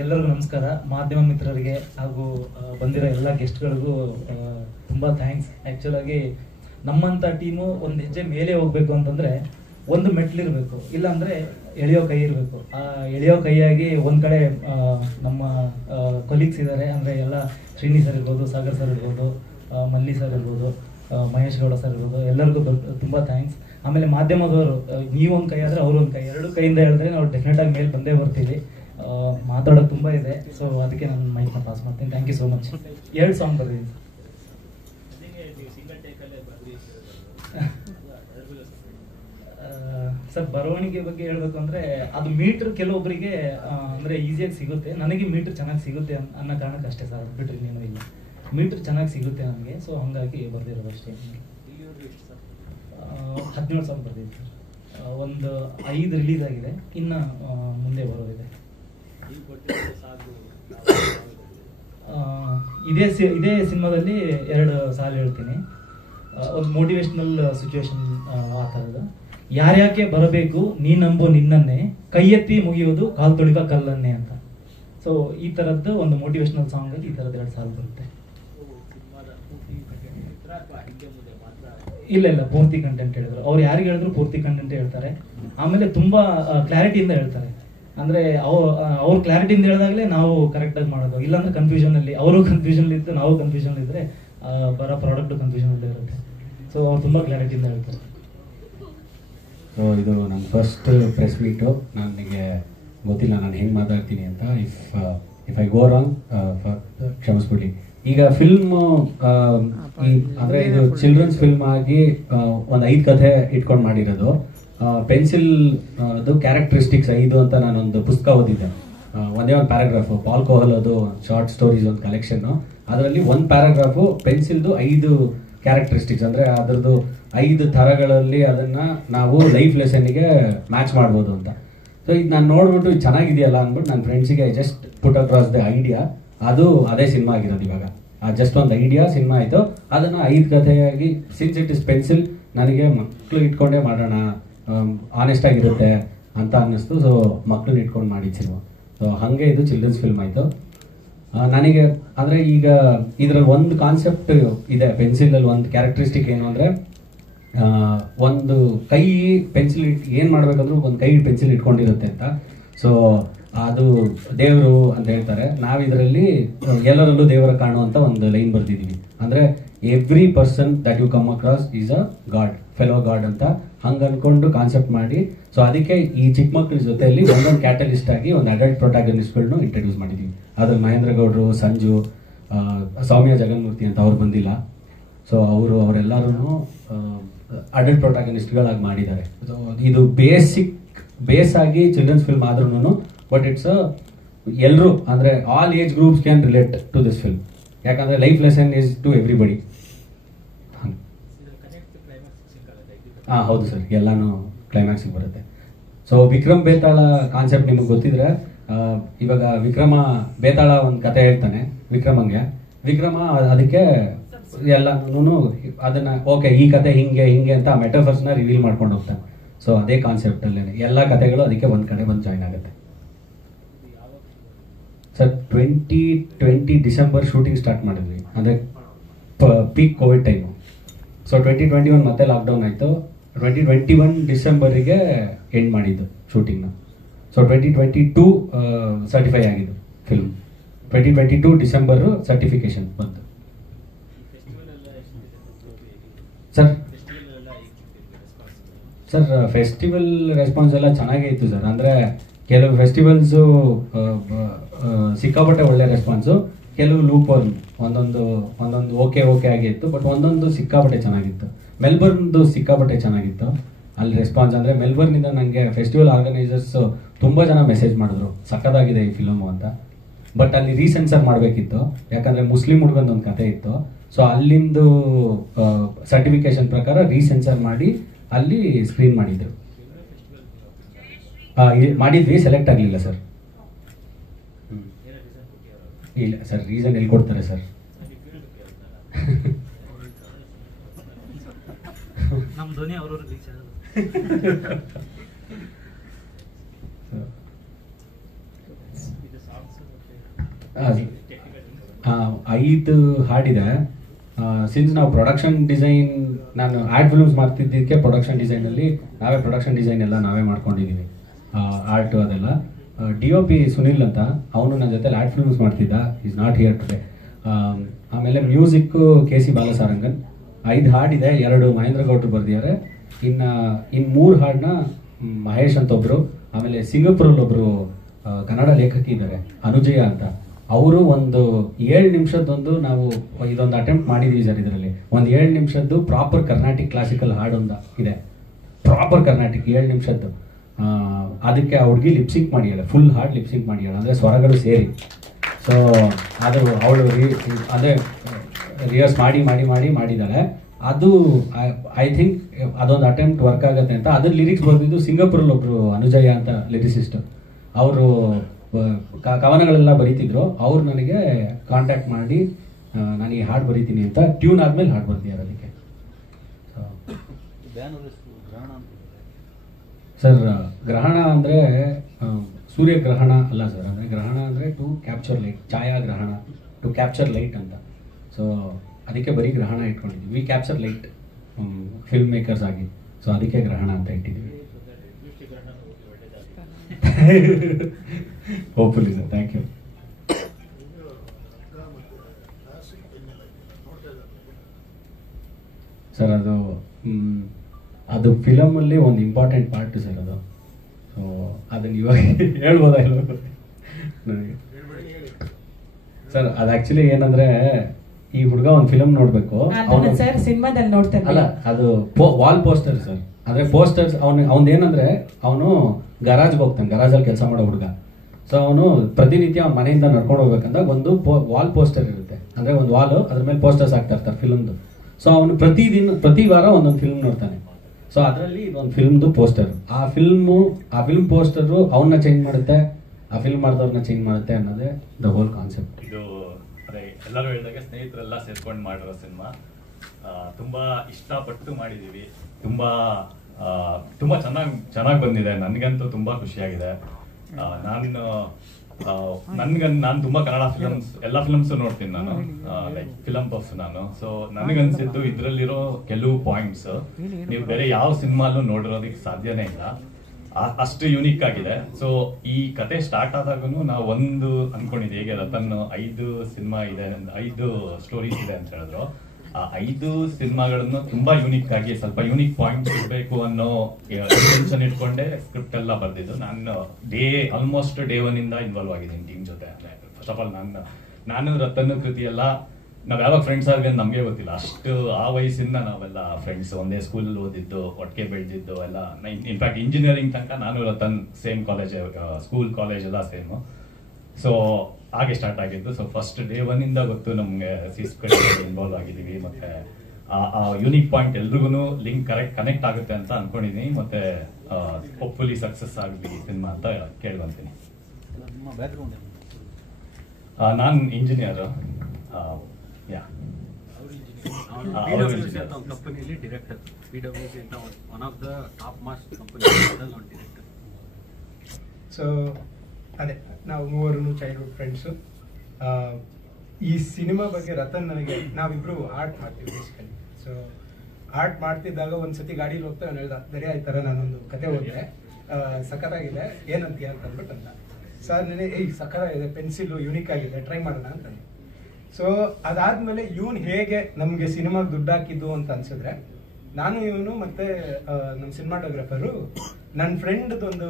ಎಲ್ಲರಿಗೂ ನಮಸ್ಕಾರ. ಮಾಧ್ಯಮ ಮಿತ್ರರಿಗೆ ಹಾಗೂ ಬಂದಿರೋ ಎಲ್ಲ ಗೆಸ್ಟ್ಗಳಿಗೂ ತುಂಬ ಥ್ಯಾಂಕ್ಸ್. ಆ್ಯಕ್ಚುಲಾಗಿ ನಮ್ಮಂಥ ಟೀಮು ಒಂದು ಹೆಜ್ಜೆ ಮೇಲೆ ಹೋಗಬೇಕು ಅಂತಂದರೆ ಒಂದು ಮೆಟ್ಲಿರಬೇಕು, ಇಲ್ಲಾಂದರೆ ಎಳೆಯೋ ಕೈ ಇರಬೇಕು. ಆ ಎಳೆಯೋ ಕೈಯಾಗಿ ಒಂದು ಕಡೆ ನಮ್ಮ ಕೊಲೀಗ್ಸ್ ಇದ್ದಾರೆ, ಅಂದರೆ ಎಲ್ಲ ಶ್ರೀನಿ ಸರ್ ಇರ್ಬೋದು, ಸಾಗರ್ ಸರ್ ಇರ್ಬೋದು, ಮಲ್ಲಿ ಸರ್ ಇರ್ಬೋದು, ಮಹೇಶ್ ಗೌಡ ಸರ್ ಇರ್ಬೋದು, ಎಲ್ಲರಿಗೂ ತುಂಬ ಥ್ಯಾಂಕ್ಸ್. ಆಮೇಲೆ ಮಾಧ್ಯಮದವರು, ನೀವೊಂದು ಕೈ ಆದರೆ ಅವರೊಂದು ಕೈ, ಎರಡು ಕೈಯಿಂದ ಹೇಳಿದ್ರೆ ನಾವು ಡೆಫಿನೆಟಾಗಿ ಮೇಲೆ ಬಂದೇ ಬರ್ತೀವಿ. ಮಾತಾಡೋದು ತುಂಬ ಇದೆ, ಸೊ ಅದಕ್ಕೆ ನಾನು ಮೈಕ್ನ ಪಾಸ್ ಮಾಡ್ತೀನಿ. Thank you so much. 2 song ಬರ್ತೀನಿ ಸರ್. ಬರವಣಿಗೆ ಬಗ್ಗೆ ಹೇಳಬೇಕು ಅಂದರೆ ಅದು ಮೀಟ್ರ್ ಕೆಲವೊಬ್ಬರಿಗೆ ಅಂದರೆ ಈಸಿಯಾಗಿ ಸಿಗುತ್ತೆ, ನನಗೆ ಮೀಟ್ರ್ ಚೆನ್ನಾಗಿ ಸಿಗುತ್ತೆ ಅನ್ನೋ ಕಾರಣಕ್ಕೆ ಅಷ್ಟೇ ಸರ್. ಅದು ಬಿಟ್ಟರೆ ಇನ್ನೇನು ಇಲ್ಲ, ಮೀಟ್ರ್ ಚೆನ್ನಾಗಿ ಸಿಗುತ್ತೆ ನನಗೆ, ಸೊ ಹಾಗಾಗಿ ಬರ್ದಿರೋದು ಅಷ್ಟೇ. 17 ಸಾಂಗ್ ಬರ್ದಿದೆ ಸರ್. ಒಂದು 5 ರಿಲೀಸ್ ಆಗಿದೆ, ಇನ್ನು ಮುಂದೆ ಬರೋದಿದೆ. ಇದೇ ಸಿನಿಮಾದಲ್ಲಿ 2 ಸಾಲು ಹೇಳ್ತೀನಿ. ಒಂದು ಮೋಟಿವೇಶ್ನಲ್ ಸಿಚುವೇಶನ್ ಆ ಥರದ್ದು. ಯಾರ್ಯಾಕೆ ಬರಬೇಕು ನೀ ನಂಬೋ ನಿನ್ನನ್ನೇ, ಕೈ ಎತ್ತಿ ಮುಗಿಯೋದು ಕಾಲು ತೊಳಿಕ ಕಲ್ಲನ್ನೇ ಅಂತ. ಸೊ ಈ ಥರದ್ದು ಒಂದು ಮೋಟಿವೇಶ್ನಲ್ ಸಾಂಗಲ್ಲಿ ಈ ಥರದ್ದು 2 ಸಾಲು ಬರುತ್ತೆ. ಇಲ್ಲ, ಪೂರ್ತಿ ಕಂಟೆಂಟ್ ಹೇಳಿದ್ರು. ಅವ್ರು ಯಾರಿಗೆ ಹೇಳಿದ್ರು ಪೂರ್ತಿ ಕಂಟೆಂಟ್ ಹೇಳ್ತಾರೆ. ಆಮೇಲೆ ತುಂಬ ಕ್ಲಾರಿಟಿಯಿಂದ ಹೇಳ್ತಾರೆ. ಅಂದರೆ ಅವ್ರು ಕ್ಲಾರಿಟಿಯಿಂದ ಹೇಳಿದಾಗಲೇ ನಾವು ಕರೆಕ್ಟಾಗಿ ಮಾಡೋದು, ಇಲ್ಲಾಂದ್ರೆ ಕನ್ಫ್ಯೂಷನಲ್ಲಿ, ಅವರು ಕನ್ಫ್ಯೂಷನ್ ಇದ್ದು ನಾವು ಕನ್ಫ್ಯೂಷನ್ ಇದ್ದರೆ ಬರೋ ಪ್ರಾಡಕ್ಟು ಕನ್ಫ್ಯೂಷನಲ್ಲೇ ಇರುತ್ತೆ. ಸೊ ಅವ್ರು ತುಂಬ ಕ್ಲಾರಿಟಿಯಿಂದ ಹೇಳ್ತಾರೆ. ಸೊ ಇದು ನನ್ನ ಫಸ್ಟ್ ಪ್ರೆಸ್ ಮೀಟು. ನನಗೆ ಗೊತ್ತಿಲ್ಲ ನಾನು ಹೆಂಗೆ ಮಾತಾಡ್ತೀನಿ ಅಂತ. ಇಫ್ ಐ ಗೋ ರಾಂಗ್ ಕ್ಷಮಿಸ್ಬಿಡಿ. ಈಗ ಫಿಲ್ಮು ಅಂದರೆ ಇದು ಚಿಲ್ಡ್ರನ್ಸ್ ಫಿಲ್ಮ್ ಆಗಿ ಒಂದು 5 ಕಥೆ ಇಟ್ಕೊಂಡು ಮಾಡಿರೋದು. ಪೆನ್ಸಿಲ್ ಅದು ಕ್ಯಾರೆಕ್ಟರಿಸ್ಟಿಕ್ಸ್ 5 ಅಂತ ನಾನೊಂದು ಪುಸ್ತಕ ಓದಿದ್ದೆ. ಒಂದೇ ಒಂದು ಪ್ಯಾರಾಗ್ರಾಫು, ಪಾಲ್ ಕೋಹಲದು ಶಾರ್ಟ್ ಸ್ಟೋರೀಸ್ ಒಂದು ಕಲೆಕ್ಷನ್ನು. ಅದರಲ್ಲಿ ಒಂದು ಪ್ಯಾರಾಗ್ರಾಫು ಪೆನ್ಸಿಲ್ದು 5 ಕ್ಯಾರೆಕ್ಟರಿಸ್ಟಿಕ್ಸ್, ಅಂದರೆ ಅದರದ್ದು 5 ಥರಗಳಲ್ಲಿ ಅದನ್ನು ನಾವು ಲೈಫ್ ಲೆಸನ್ನಿಗೆ ಮ್ಯಾಚ್ ಮಾಡ್ಬೋದು ಅಂತ. ಸೊ ಇದು ನಾನು ನೋಡ್ಬಿಟ್ಟು ಇದು ಚೆನ್ನಾಗಿದೆಯಲ್ಲ ಅಂದ್ಬಿಟ್ಟು ನನ್ನ ಫ್ರೆಂಡ್ಸಿಗೆ just put across the idea. ಅದೇ ಸಿನಿಮಾ ಆಗಿರೋದು ಇವಾಗ. ಜಸ್ಟ್ ಒಂದು ಐಡಿಯಾ ಸಿನಿಮಾ ಆಯಿತು. ಅದನ್ನು 5 ಕಥೆಯಾಗಿ, ಸಿನ್ಸ್ ಇಟ್ ಇಸ್ ಪೆನ್ಸಿಲ್, ನನಗೆ ಮಕ್ಕಳು ಇಟ್ಕೊಂಡೇ ಮಾಡೋಣ, ಆನೆಸ್ಟ್ ಆಗಿರುತ್ತೆ ಅಂತ ಅನ್ನಿಸ್ತು. ಸೊ ಮಕ್ಕಳನ್ನ ಇಟ್ಕೊಂಡು ಮಾಡಿದ ಸಿನಿಮಾ. ಸೊ ಹಾಗೆ ಇದು ಚಿಲ್ಡ್ರನ್ಸ್ ಫಿಲ್ಮ್ ಆಯಿತು. ನನಗೆ ಅಂದರೆ ಈಗ ಇದರಲ್ಲಿ ಒಂದು ಕಾನ್ಸೆಪ್ಟ್ ಇದೆ. ಪೆನ್ಸಿಲಲ್ಲಿ ಒಂದು ಕ್ಯಾರೆಕ್ಟರಿಸ್ಟಿಕ್ ಏನು ಅಂದರೆ, ಒಂದು ಕೈ ಪೆನ್ಸಿಲ್ ಏನು ಮಾಡಬೇಕಂದ್ರೂ ಒಂದು ಕೈ ಪೆನ್ಸಿಲ್ ಇಟ್ಕೊಂಡಿರುತ್ತೆ ಅಂತ. ಸೊ ಅದು ದೇವರು ಅಂತ ಹೇಳ್ತಾರೆ. ನಾವಿದರಲ್ಲಿ ಎಲ್ಲರಲ್ಲೂ ದೇವರ ಕಾಣುವಂಥ ಒಂದು ಲೈನ್ ಬರ್ತಿದ್ದೀವಿ. ಅಂದರೆ every person that you come across is a god, fellow god ಅಂತ ಹಂಗೆ ಅಂದ್ಕೊಂಡು ಕಾನ್ಸೆಪ್ಟ್ ಮಾಡಿ. ಸೊ ಅದಕ್ಕೆ ಈ ಚಿಕ್ಕ ಮಕ್ಕಳ ಜೊತೆಯಲ್ಲಿ ಒಂದೊಂದು ಕ್ಯಾಟಲಿಸ್ಟ್ ಆಗಿ ಒಂದು ಅಡಲ್ಟ್ ಪ್ರೊಟ್ಯಾಗನಿಸ್ಟ್ಗಳನ್ನೂ ಇಂಟ್ರಡ್ಯೂಸ್ ಮಾಡಿದ್ದೀವಿ. ಅದ್ರಲ್ಲಿ ಮಹೇಂದ್ರ ಗೌಡರು, ಸಂಜು, ಸೌಮ್ಯ ಜಗನ್ಮೂರ್ತಿ ಅಂತ ಅವ್ರು ಬಂದಿಲ್ಲ. ಸೊ ಅವರೆಲ್ಲರೂ ಅಡಲ್ಟ್ ಪ್ರೊಟ್ಯಾಗನಿಸ್ಟ್ಗಳಾಗಿ ಮಾಡಿದ್ದಾರೆ. ಸೊ ಇದು ಬೇಸ್ ಆಗಿ ಚಿಲ್ಡ್ರನ್ಸ್ ಫಿಲ್ಮ್ ಆದ್ರೂ, ಬಟ್ ಇಟ್ಸ್ ಎಲ್ಲರೂ ಅಂದರೆ all age groups can relate to this film. ಯಾಕಂದರೆ life lesson is to everybody. ಹೌದು ಸರ್, ಎಲ್ಲಾನು ಕ್ಲೈಮ್ಯಾಕ್ಸಿಗೆ ಬರುತ್ತೆ. ಸೊ ವಿಕ್ರಮ್ ಬೇತಾಳ ಕಾನ್ಸೆಪ್ಟ್ ನಿಮಗೆ ಗೊತ್ತಿದ್ರೆ, ಇವಾಗ ವಿಕ್ರಮ ಬೇತಾಳ ಒಂದು ಕತೆ ಹೇಳ್ತಾನೆ ವಿಕ್ರಮ ಅದಕ್ಕೆ ಎಲ್ಲನೂ ಅದನ್ನ ಓಕೆ ಈ ಕತೆ ಹಿಂಗೆ ಅಂತ ಮೆಟಫರ್ಸ್ನ ರಿವೀಲ್ ಮಾಡ್ಕೊಂಡು ಹೋಗ್ತಾನೆ. ಸೊ ಅದೇ ಕಾನ್ಸೆಪ್ಟಲ್ಲೇ ಎಲ್ಲ ಕತೆಗಳು ಅದಕ್ಕೆ ಒಂದು ಕಡೆ ಬಂದು ಜಾಯ್ನ್ ಆಗುತ್ತೆ. ಸರ್ 2020 ಡಿಸೆಂಬರ್ ಶೂಟಿಂಗ್ ಸ್ಟಾರ್ಟ್ ಮಾಡಿದ್ವಿ, ಅಂದರೆ ಪೀಕ್ ಕೋವಿಡ್ ಟೈಮು. ಸೊ 2021 ಮತ್ತೆ ಲಾಕ್ಡೌನ್ ಆಯಿತು. 2021 ಡಿಸೆಂಬರಿಗೆ ಎಂಡ್ ಮಾಡಿದ್ದು ಶೂಟಿಂಗ್ನ. ಸೊ 2022 ಸರ್ಟಿಫೈ ಆಗಿದ್ದು ಫಿಲ್ಮ್. 2022 ಡಿಸೆಂಬರು ಸರ್ಟಿಫಿಕೇಶನ್ ಬಂತು. ಸರ್ ಫೆಸ್ಟಿವಲ್ ರೆಸ್ಪಾನ್ಸ್ ಎಲ್ಲ ಚೆನ್ನಾಗೇ ಇತ್ತು ಸರ್. ಅಂದರೆ ಕೆಲವು ಫೆಸ್ಟಿವಲ್ಸು ಸಿಕ್ಕಾಪಟ್ಟೆ ಒಳ್ಳೆ ರೆಸ್ಪಾನ್ಸು, ಕೆಲವು ಲೂಪ್ ಒಂದೊಂದು ಓಕೆ ಆಗಿತ್ತು. ಬಟ್ ಒಂದೊಂದು ಸಿಕ್ಕಾಪಟ್ಟೆ ಚೆನ್ನಾಗಿತ್ತು. ಮೆಲ್ಬರ್ನ್ದು ಸಿಕ್ಕಾಪಟ್ಟೆ ಚೆನ್ನಾಗಿತ್ತು ಅಲ್ಲಿ ರೆಸ್ಪಾನ್ಸ್. ಅಂದರೆ ಮೆಲ್ಬರ್ನಿಂದ ನನಗೆ ಫೆಸ್ಟಿವಲ್ ಆರ್ಗನೈಸರ್ಸ್ ತುಂಬ ಜನ ಮೆಸೇಜ್ ಮಾಡಿದ್ರು, ಸಕ್ಕತ್ತಾಗಿದೆ ಈ ಫಿಲಮು ಅಂತ. ಬಟ್ ಅಲ್ಲಿ ರೀಸೆನ್ಸರ್ ಮಾಡಬೇಕಿತ್ತು, ಯಾಕಂದರೆ ಮುಸ್ಲಿಂ ಹುಡುಗಂದೊಂದು ಕತೆ ಇತ್ತು. ಸೊ ಅಲ್ಲಿಂದು ಸರ್ಟಿಫಿಕೇಶನ್ ಪ್ರಕಾರ ರೀಸೆನ್ಸರ್ ಮಾಡಿ ಅಲ್ಲಿ ಸ್ಕ್ರೀನ್ ಮಾಡಿದ್ರು. ಮಾಡಿದ್ವಿ, ಸೆಲೆಕ್ಟ್ ಆಗಲಿಲ್ಲ ಸರ್. ಇಲ್ಲ ಸರ್, ರೀಸನ್ ಎಲ್ಲಿ ಕೊಡ್ತಾರೆ ಸರ್? ನಮ್ಮ ಧ್ವನಿ ಅವರು ರೀಚ್ 5 ಹಾಡಿದೆ. ಸಿನ್ಸ್ ನಾವು ಪ್ರೊಡಕ್ಷನ್ ಡಿಸೈನ್, ನಾನು ಆರ್ಟ್ ಫಿಲ್ಮ್ಸ್ ಮಾಡ್ತಿದ್ದಕ್ಕೆ ಪ್ರೊಡಕ್ಷನ್ ಡಿಸೈನಲ್ಲಿ ನಾವೇ ಪ್ರೊಡಕ್ಷನ್ ಡಿಸೈನ್ ಎಲ್ಲ ನಾವೇ ಮಾಡ್ಕೊಂಡಿದ್ದೀವಿ, ಆರ್ಟ್ ಅದೆಲ್ಲ. DOP ಸುನಿಲ್ ಅಂತ, ಅವನು ನನ್ನ ಜೊತೆ ಆರ್ಟ್ ಫಿಲ್ಮ್ಸ್ ಮಾಡ್ತಿದ್ದ, ಈಸ್ ನಾಟ್ ಹಿಯರ್ ಟುಡೇ. ಆಮೇಲೆ ಮ್ಯೂಸಿಕ್ಕು KC ಬಾಲಸಾರಂಗನ್. 5 ಹಾಡಿದೆ, 2 ಮಹೇಂದ್ರ ಗೌಡ್ರು ಬರ್ದಿದ್ದಾರೆ. ಇನ್ನು 3 ಹಾಡನ್ನ ಮಹೇಶ್ ಅಂತ ಒಬ್ರು, ಆಮೇಲೆ ಸಿಂಗಪುರಲ್ಲಿ ಒಬ್ರು ಕನ್ನಡ ಲೇಖಕಿ ಇದ್ದಾರೆ ಅನುಜಯ ಅಂತ, ಅವರು ಒಂದು 7 ನಿಮಿಷದ್ದೊಂದು ನಾವು ಇದೊಂದು ಅಟೆಂಪ್ಟ್ ಮಾಡಿದ್ವಿ ಸರ್. ಇದರಲ್ಲಿ ಒಂದು 7 ನಿಮಿಷದ್ದು ಪ್ರಾಪರ್ ಕರ್ನಾಟಿಕ್ ಕ್ಲಾಸಿಕಲ್ ಹಾಡೊಂದು ಇದೆ, ಪ್ರಾಪರ್ ಕರ್ನಾಟಿಕ್ 7 ನಿಮಿಷದ್ದು. ಅದಕ್ಕೆ ಆ ಹುಡುಗಿ ಲಿಪ್ಸಿಂಕ್ ಮಾಡಿಯಾಳೆ, ಫುಲ್ ಹಾಡ್ ಲಿಪ್ಸಿಂಕ್ ಮಾಡಿಯಾಳೆ, ಅಂದರೆ ಸ್ವರಗಳು ಸೇರಿ. ಸೊ ಅದು ಅವಳು ಅದೇ ರಿಹರ್ಸ್ ಮಾಡಿದ್ದಾಳೆ. ಅದು ಐ ಥಿಂಕ್ ಅದೊಂದು ಅಟೆಂಪ್ಟ್ ವರ್ಕ್ ಆಗುತ್ತೆ ಅಂತ. ಅದ್ರ ಲಿರಿಕ್ಸ್ ಬರೆದಿದ್ದು ಸಿಂಗಪುರಲ್ಲಿ ಒಬ್ರು ಅನುಜಯ ಅಂತ ಲಿರಿಸಿಸ್ಟ್, ಅವರು ಕವನಗಳೆಲ್ಲ ಬರೀತಿದ್ರು. ಅವ್ರು ನನಗೆ ಕಾಂಟ್ಯಾಕ್ಟ್ ಮಾಡಿ ನಾನು ಈ ಹಾಡು ಬರೀತೀನಿ ಅಂತ, ಟ್ಯೂನ್ ಆದ್ಮೇಲೆ ಹಾಡು ಬರ್ದಿದ್ದಾರೆ ಅದಕ್ಕೆ. ಸರ್ ಗ್ರಹಣ ಅಂದರೆ ಸೂರ್ಯಗ್ರಹಣ ಅಲ್ಲ ಸರ್, ಅಂದರೆ ಗ್ರಹಣ ಅಂದರೆ ಟು ಕ್ಯಾಪ್ಚರ್ ಲೈಟ್, ಛಾಯಾಗ್ರಹಣ, ಟು ಕ್ಯಾಪ್ಚರ್ ಲೈಟ್ ಅಂತ. ಸೊ ಅದಕ್ಕೆ ಬರೀ ಗ್ರಹಣ ಇಟ್ಕೊಂಡಿದ್ವಿ, we capture light film makers ಆಗಿ. ಸೊ ಅದಕ್ಕೆ ಗ್ರಹಣ ಅಂತ ಇಟ್ಟಿದ್ವಿ. Hopefully sir, thank you. Sir ಅದು ಫಿಲಮಲ್ಲಿ ಒಂದು ಇಂಪಾರ್ಟೆಂಟ್ ಪಾರ್ಟ್ ಸರ್ ಅದು. ಸೊ ಅದನ್ನು ಇವಾಗ ಹೇಳ್ಬೋದಾ ಇಲ್ಲ ನನಗೆ ಸರ್. ಅದು ಆಕ್ಚುಲಿ ಏನಂದ್ರೆ, ಈ ಹುಡುಗ ಒಂದು ಫಿಲಮ್ ನೋಡ್ಬೇಕು ಸರ್, ಸಿನಿಮಾದಲ್ಲಿ ನೋಡ್ತಾರೆ ಅಲ್ಲ, ಅದು ವಾಲ್ ಪೋಸ್ಟರ್ ಸರ್. ಅಂದ್ರೆ ಪೋಸ್ಟರ್ಸ್ ಅವನ್ ಏನಂದ್ರೆ, ಅವನು ಗರಾಜ್ಗೆ ಹೋಗ್ತಾನೆ, ಗರಾಜಲ್ಲಿ ಕೆಲಸ ಮಾಡೋ ಹುಡುಗ. ಸೊ ಅವನು ಪ್ರತಿನಿತ್ಯ ಅವ್ನ ಮನೆಯಿಂದ ನಡ್ಕೊಂಡು ಹೋಗ್ಬೇಕಂದಾಗ ಒಂದು ವಾಲ್ ಪೋಸ್ಟರ್ ಇರುತ್ತೆ, ಅಂದ್ರೆ ಒಂದು ವಾಲ್, ಅದ್ರ ಮೇಲೆ ಪೋಸ್ಟರ್ಸ್ ಹಾಕ್ತಾ ಇರ್ತಾರೆ ಫಿಲ್ಮ್ದು. ಸೊ ಅವನು ಪ್ರತಿ ವಾರ ಒಂದೊಂದು ಫಿಲ್ಮ್ ನೋಡ್ತಾನೆ. ಸೊ ಅದರಲ್ಲಿ ಇದೊಂದು ಫಿಲ್ಮ್ದು ಪೋಸ್ಟರ್, ಆ ಫಿಲ್ಮ್ ಪೋಸ್ಟರು ಅವನ್ನ ಚೇಂಜ್ ಮಾಡುತ್ತೆ, ಆ ಫಿಲ್ಮ್ ಮಾಡಿದವ್ರನ್ನ ಚೇಂಜ್ ಮಾಡುತ್ತೆ ಅನ್ನೋದೇ ದ ಹೋಲ್ ಕಾನ್ಸೆಪ್ಟ್. ಇದು ಅದೇ ಎಲ್ಲರೂ ಹೇಳಿದಾಗ ಸ್ನೇಹಿತರೆಲ್ಲ ಸೇರ್ಕೊಂಡು ಮಾಡಿರೋ ಸಿನಿಮಾ. ತುಂಬಾ ಇಷ್ಟಪಟ್ಟು ಮಾಡಿದೀವಿ, ತುಂಬಾ ಚೆನ್ನಾಗಿ ಬಂದಿದೆ. ನನಗಂತೂ ತುಂಬಾ ಖುಷಿಯಾಗಿದೆ. ನಾನು ತುಂಬಾ ಕನ್ನಡ ಫಿಲಮ್ಸ್, ಎಲ್ಲ ಫಿಲಮ್ಸ್ ನೋಡ್ತೀನಿ ನಾನು, ಲೈಕ್ ಫಿಲಮ್ ಬಫ್ ನಾನು. ಸೊ ನನಗನ್ಸಿದ್ದು ಇದ್ರಲ್ಲಿರೋ ಕೆಲವು ಪಾಯಿಂಟ್ಸ್ ನೀವು ಬೇರೆ ಯಾವ ಸಿನಿಮಾಲು ನೋಡಿರೋದಕ್ಕೆ ಸಾಧ್ಯನೇ ಇಲ್ಲ, ಅಷ್ಟು ಯುನಿಕ್ ಆಗಿದೆ. ಸೊ ಈ ಕತೆ ಸ್ಟಾರ್ಟ್ ಆದಾಗೂ ನಾವು ಒಂದು ಅನ್ಕೊಂಡಿದ್ದೆ, ಹೇಗೆ ರತನ್ 5 ಸಿನಿಮಾ ಇದೆ, 5 ಸ್ಟೋರೀಸ್ ಇದೆ ಅಂತ ಹೇಳಿದ್ರು. ಆ 5 ಸಿನಿಮಾಗಳನ್ನು ತುಂಬಾ ಯೂನಿಕ್ ಆಗಿ, ಸ್ವಲ್ಪ ಯೂನಿಕ್ ಪಾಯಿಂಟ್ಸ್ ಇರಬೇಕು ಅನ್ನೋ ಇಂಟೆನ್ಷನ್ ಇಟ್ಕೊಂಡೆ ಸ್ಕ್ರಿಪ್ಟ್ ಎಲ್ಲ ಬರ್ದಿದ್ದು. ನಾನು ಆಲ್ಮೋಸ್ಟ್ ಡೇ 1 ಇಂದ ಇನ್ವಾಲ್ವ್ ಆಗಿದ್ದೀನಿ ಟೀಮ್ ಜೊತೆ. ಫಸ್ಟ್ ಆಫ್ ಆಲ್ ನಾನು ರತನ್ ಕೃತಿ ಎಲ್ಲ ನಾವ್ ಯಾವಾಗ ಫ್ರೆಂಡ್ಸ್ ಆಗಿ ನಮ್ಗೆ ಗೊತ್ತಿಲ್ಲ, ಅಷ್ಟು ಆ ವಯಸ್ಸಿಂದ ನಾವೆಲ್ಲ ಫ್ರೆಂಡ್ಸ್, ಒಂದೇ ಸ್ಕೂಲ್ ಓದಿದ್ದು, ಒಟ್ಟಿಗೆ ಬೆಳೆದಿದ್ದು ಎಲ್ಲ. ಇನ್ಫ್ಯಾಕ್ಟ್ ಇಂಜಿನಿಯರಿಂಗ್ ತನಕ ನಾನು Ratan same college, school college ಎಲ್ಲ ಸೇಮ್. ಸೊ ಹಾಗೆ ಸ್ಟಾರ್ಟ್ ಆಗಿದ್ದು. ಸೊ ಫಸ್ಟ್ ಡೇ 1 ಇಂದ ಗೊತ್ತು ನಮ್ಗೆ ಇನ್ವಾಲ್ವ್ ಆಗಿದ್ದೀವಿ. ಮತ್ತೆ ಆ ಯೂನಿಕ್ ಪಾಯಿಂಟ್ ಎಲ್ರಿಗೂ ಲಿಂಕ್ ಕನೆಕ್ಟ್ ಆಗುತ್ತೆ ಅಂತ ಅನ್ಕೊಂಡಿದೀನಿ. ಮತ್ತೆ ಹೋಪ್ಫುಲಿ ಸಕ್ಸಸ್ ಆಗಲಿ ಸಿನಿಮಾ ಅಂತ ಕೇಳ್ಕೊಂತೀನಿ. ನಾನು ಇಂಜಿನಿಯರ್. ಕಂಪನಿಯಲ್ಲಿ ಡೈರೆಕ್ಟರ್, PwC ಅಂತ one of the top most company director. So ಅದೇ ನಾವು ಮೂವರು ಚೈಲ್ಡ್ಹುಡ್ ಫ್ರೆಂಡ್ಸು. ಈ ಸಿನಿಮಾ ಬಗ್ಗೆ ರತನ್ ನನಗೆ, ನಾವಿಬ್ರು ಆರ್ಟ್ ಮಾಡ್ತೀವಿ ಬೇಸಿಕಲಿ. ಸೊ ಆರ್ಟ್ ಮಾಡ್ತಿದ್ದಾಗ ಒಂದ್ಸತಿ ಗಾಡೀಲಿ ಹೋಗ್ತಾ ನಾನು ಹೇಳ್ದ, ಬೇರೆ ಆಯ್ತಾರ ನಾನೊಂದು ಕತೆ ಓದಿದೆ, ಸಖತ್ತಾಗಿದೆ, ಏನಂತೀಯ ಅಂತ ಅಂದ್ಬಿಟ್ಟು ಅಂತ. ಸರ್ ನನಗೆ ಸಖತ್ತಾಗಿದೆ, ಪೆನ್ಸಿಲ್ ಯೂನಿಕ್ ಆಗಿದೆ, ಟ್ರೈ ಮಾಡೋಣ ಅಂತ. ಸೊ ಅದಾದ್ಮೇಲೆ ಇವನು ಹೇಗೆ ನಮಗೆ ಸಿನಿಮಾಗೆ ದುಡ್ಡು ಹಾಕಿದ್ದು ಅಂತ ಅನ್ಸಿದ್ರೆ, ನಾನು ಇವನು ಮತ್ತೆ ನಮ್ಮ ಸಿನಿಮಾಟೋಗ್ರಫರು ನನ್ನ ಫ್ರೆಂಡ್ದೊಂದು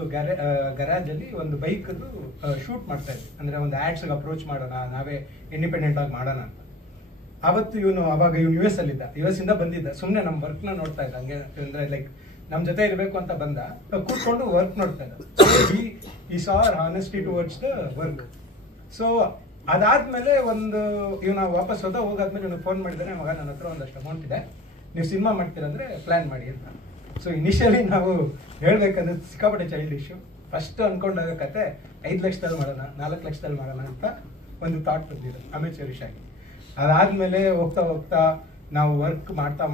ಗರಾಜಲ್ಲಿ ಒಂದು ಬೈಕ್ದು ಶೂಟ್ ಮಾಡ್ತಾ ಇದ್ವಿ. ಅಂದರೆ ಒಂದು ಆ್ಯಡ್ಸ್ಗೆ ಅಪ್ರೋಚ್ ಮಾಡೋಣ, ನಾವೇ ಇಂಡಿಪೆಂಡೆಂಟ್ ಆಗಿ ಮಾಡೋಣ ಅಂತ. ಅವತ್ತು ಅವಾಗ ಇವನು US ಅಲ್ಲಿದ್ದ, US ಇಂದ ಬಂದಿದ್ದ, ಸುಮ್ಮನೆ ನಮ್ಮ ವರ್ಕ್ನ ನೋಡ್ತಾ ಇದ್ದ. ಹಂಗೆ ಅಂದರೆ ಲೈಕ್ ನಮ್ಮ ಜೊತೆ ಇರಬೇಕು ಅಂತ ಬಂದ, ಕೂತ್ಕೊಂಡು ವರ್ಕ್ ನೋಡ್ತಾ ಇದ್ದ. ಈ sir honesty towards the work. So ಅದಾದ್ಮೇಲೆ ಇವನ ವಾಪಸ್ ಹೋಗಾದ್ಮೇಲೆ ಇವನು ಫೋನ್ ಮಾಡಿದ್ದಾನೆ, ಮಗ ನನ್ನ ಹತ್ರ ಒಂದಷ್ಟು ಅಮೌಂಟ್ ಇದೆ, ನೀವು ಸಿನಿಮಾ ಮಾಡ್ತೀರಂದ್ರೆ ಪ್ಲಾನ್ ಮಾಡಿ ಅಂತ. ಸೊ ಇನಿಷಿಯಲಿ ನಾವು ಹೇಳ್ಬೇಕಂದ್ರೆ ಸಿಕ್ಕಾಪಟ್ಟೆ ಚೈಲ್ಡ್ ಇಶ್ಯೂ. ಫಸ್ಟ್ ಅನ್ಕೊಂಡಾಗ ಕತೆ 5 ಲಕ್ಷದಲ್ಲಿ ಮಾಡೋಣ, 4 ಲಕ್ಷದಲ್ಲಿ ಮಾಡೋಣ ಅಂತ ಒಂದು ಥಾಟ್ ಬಂದಿದೆ ಅಮೇಚರಿಶ್ ಆಗಿ. ಅದಾದ್ಮೇಲೆ ಹೋಗ್ತಾ ಹೋಗ್ತಾ ನಾವು ವರ್ಕ್ ಮಾಡ್ತಾ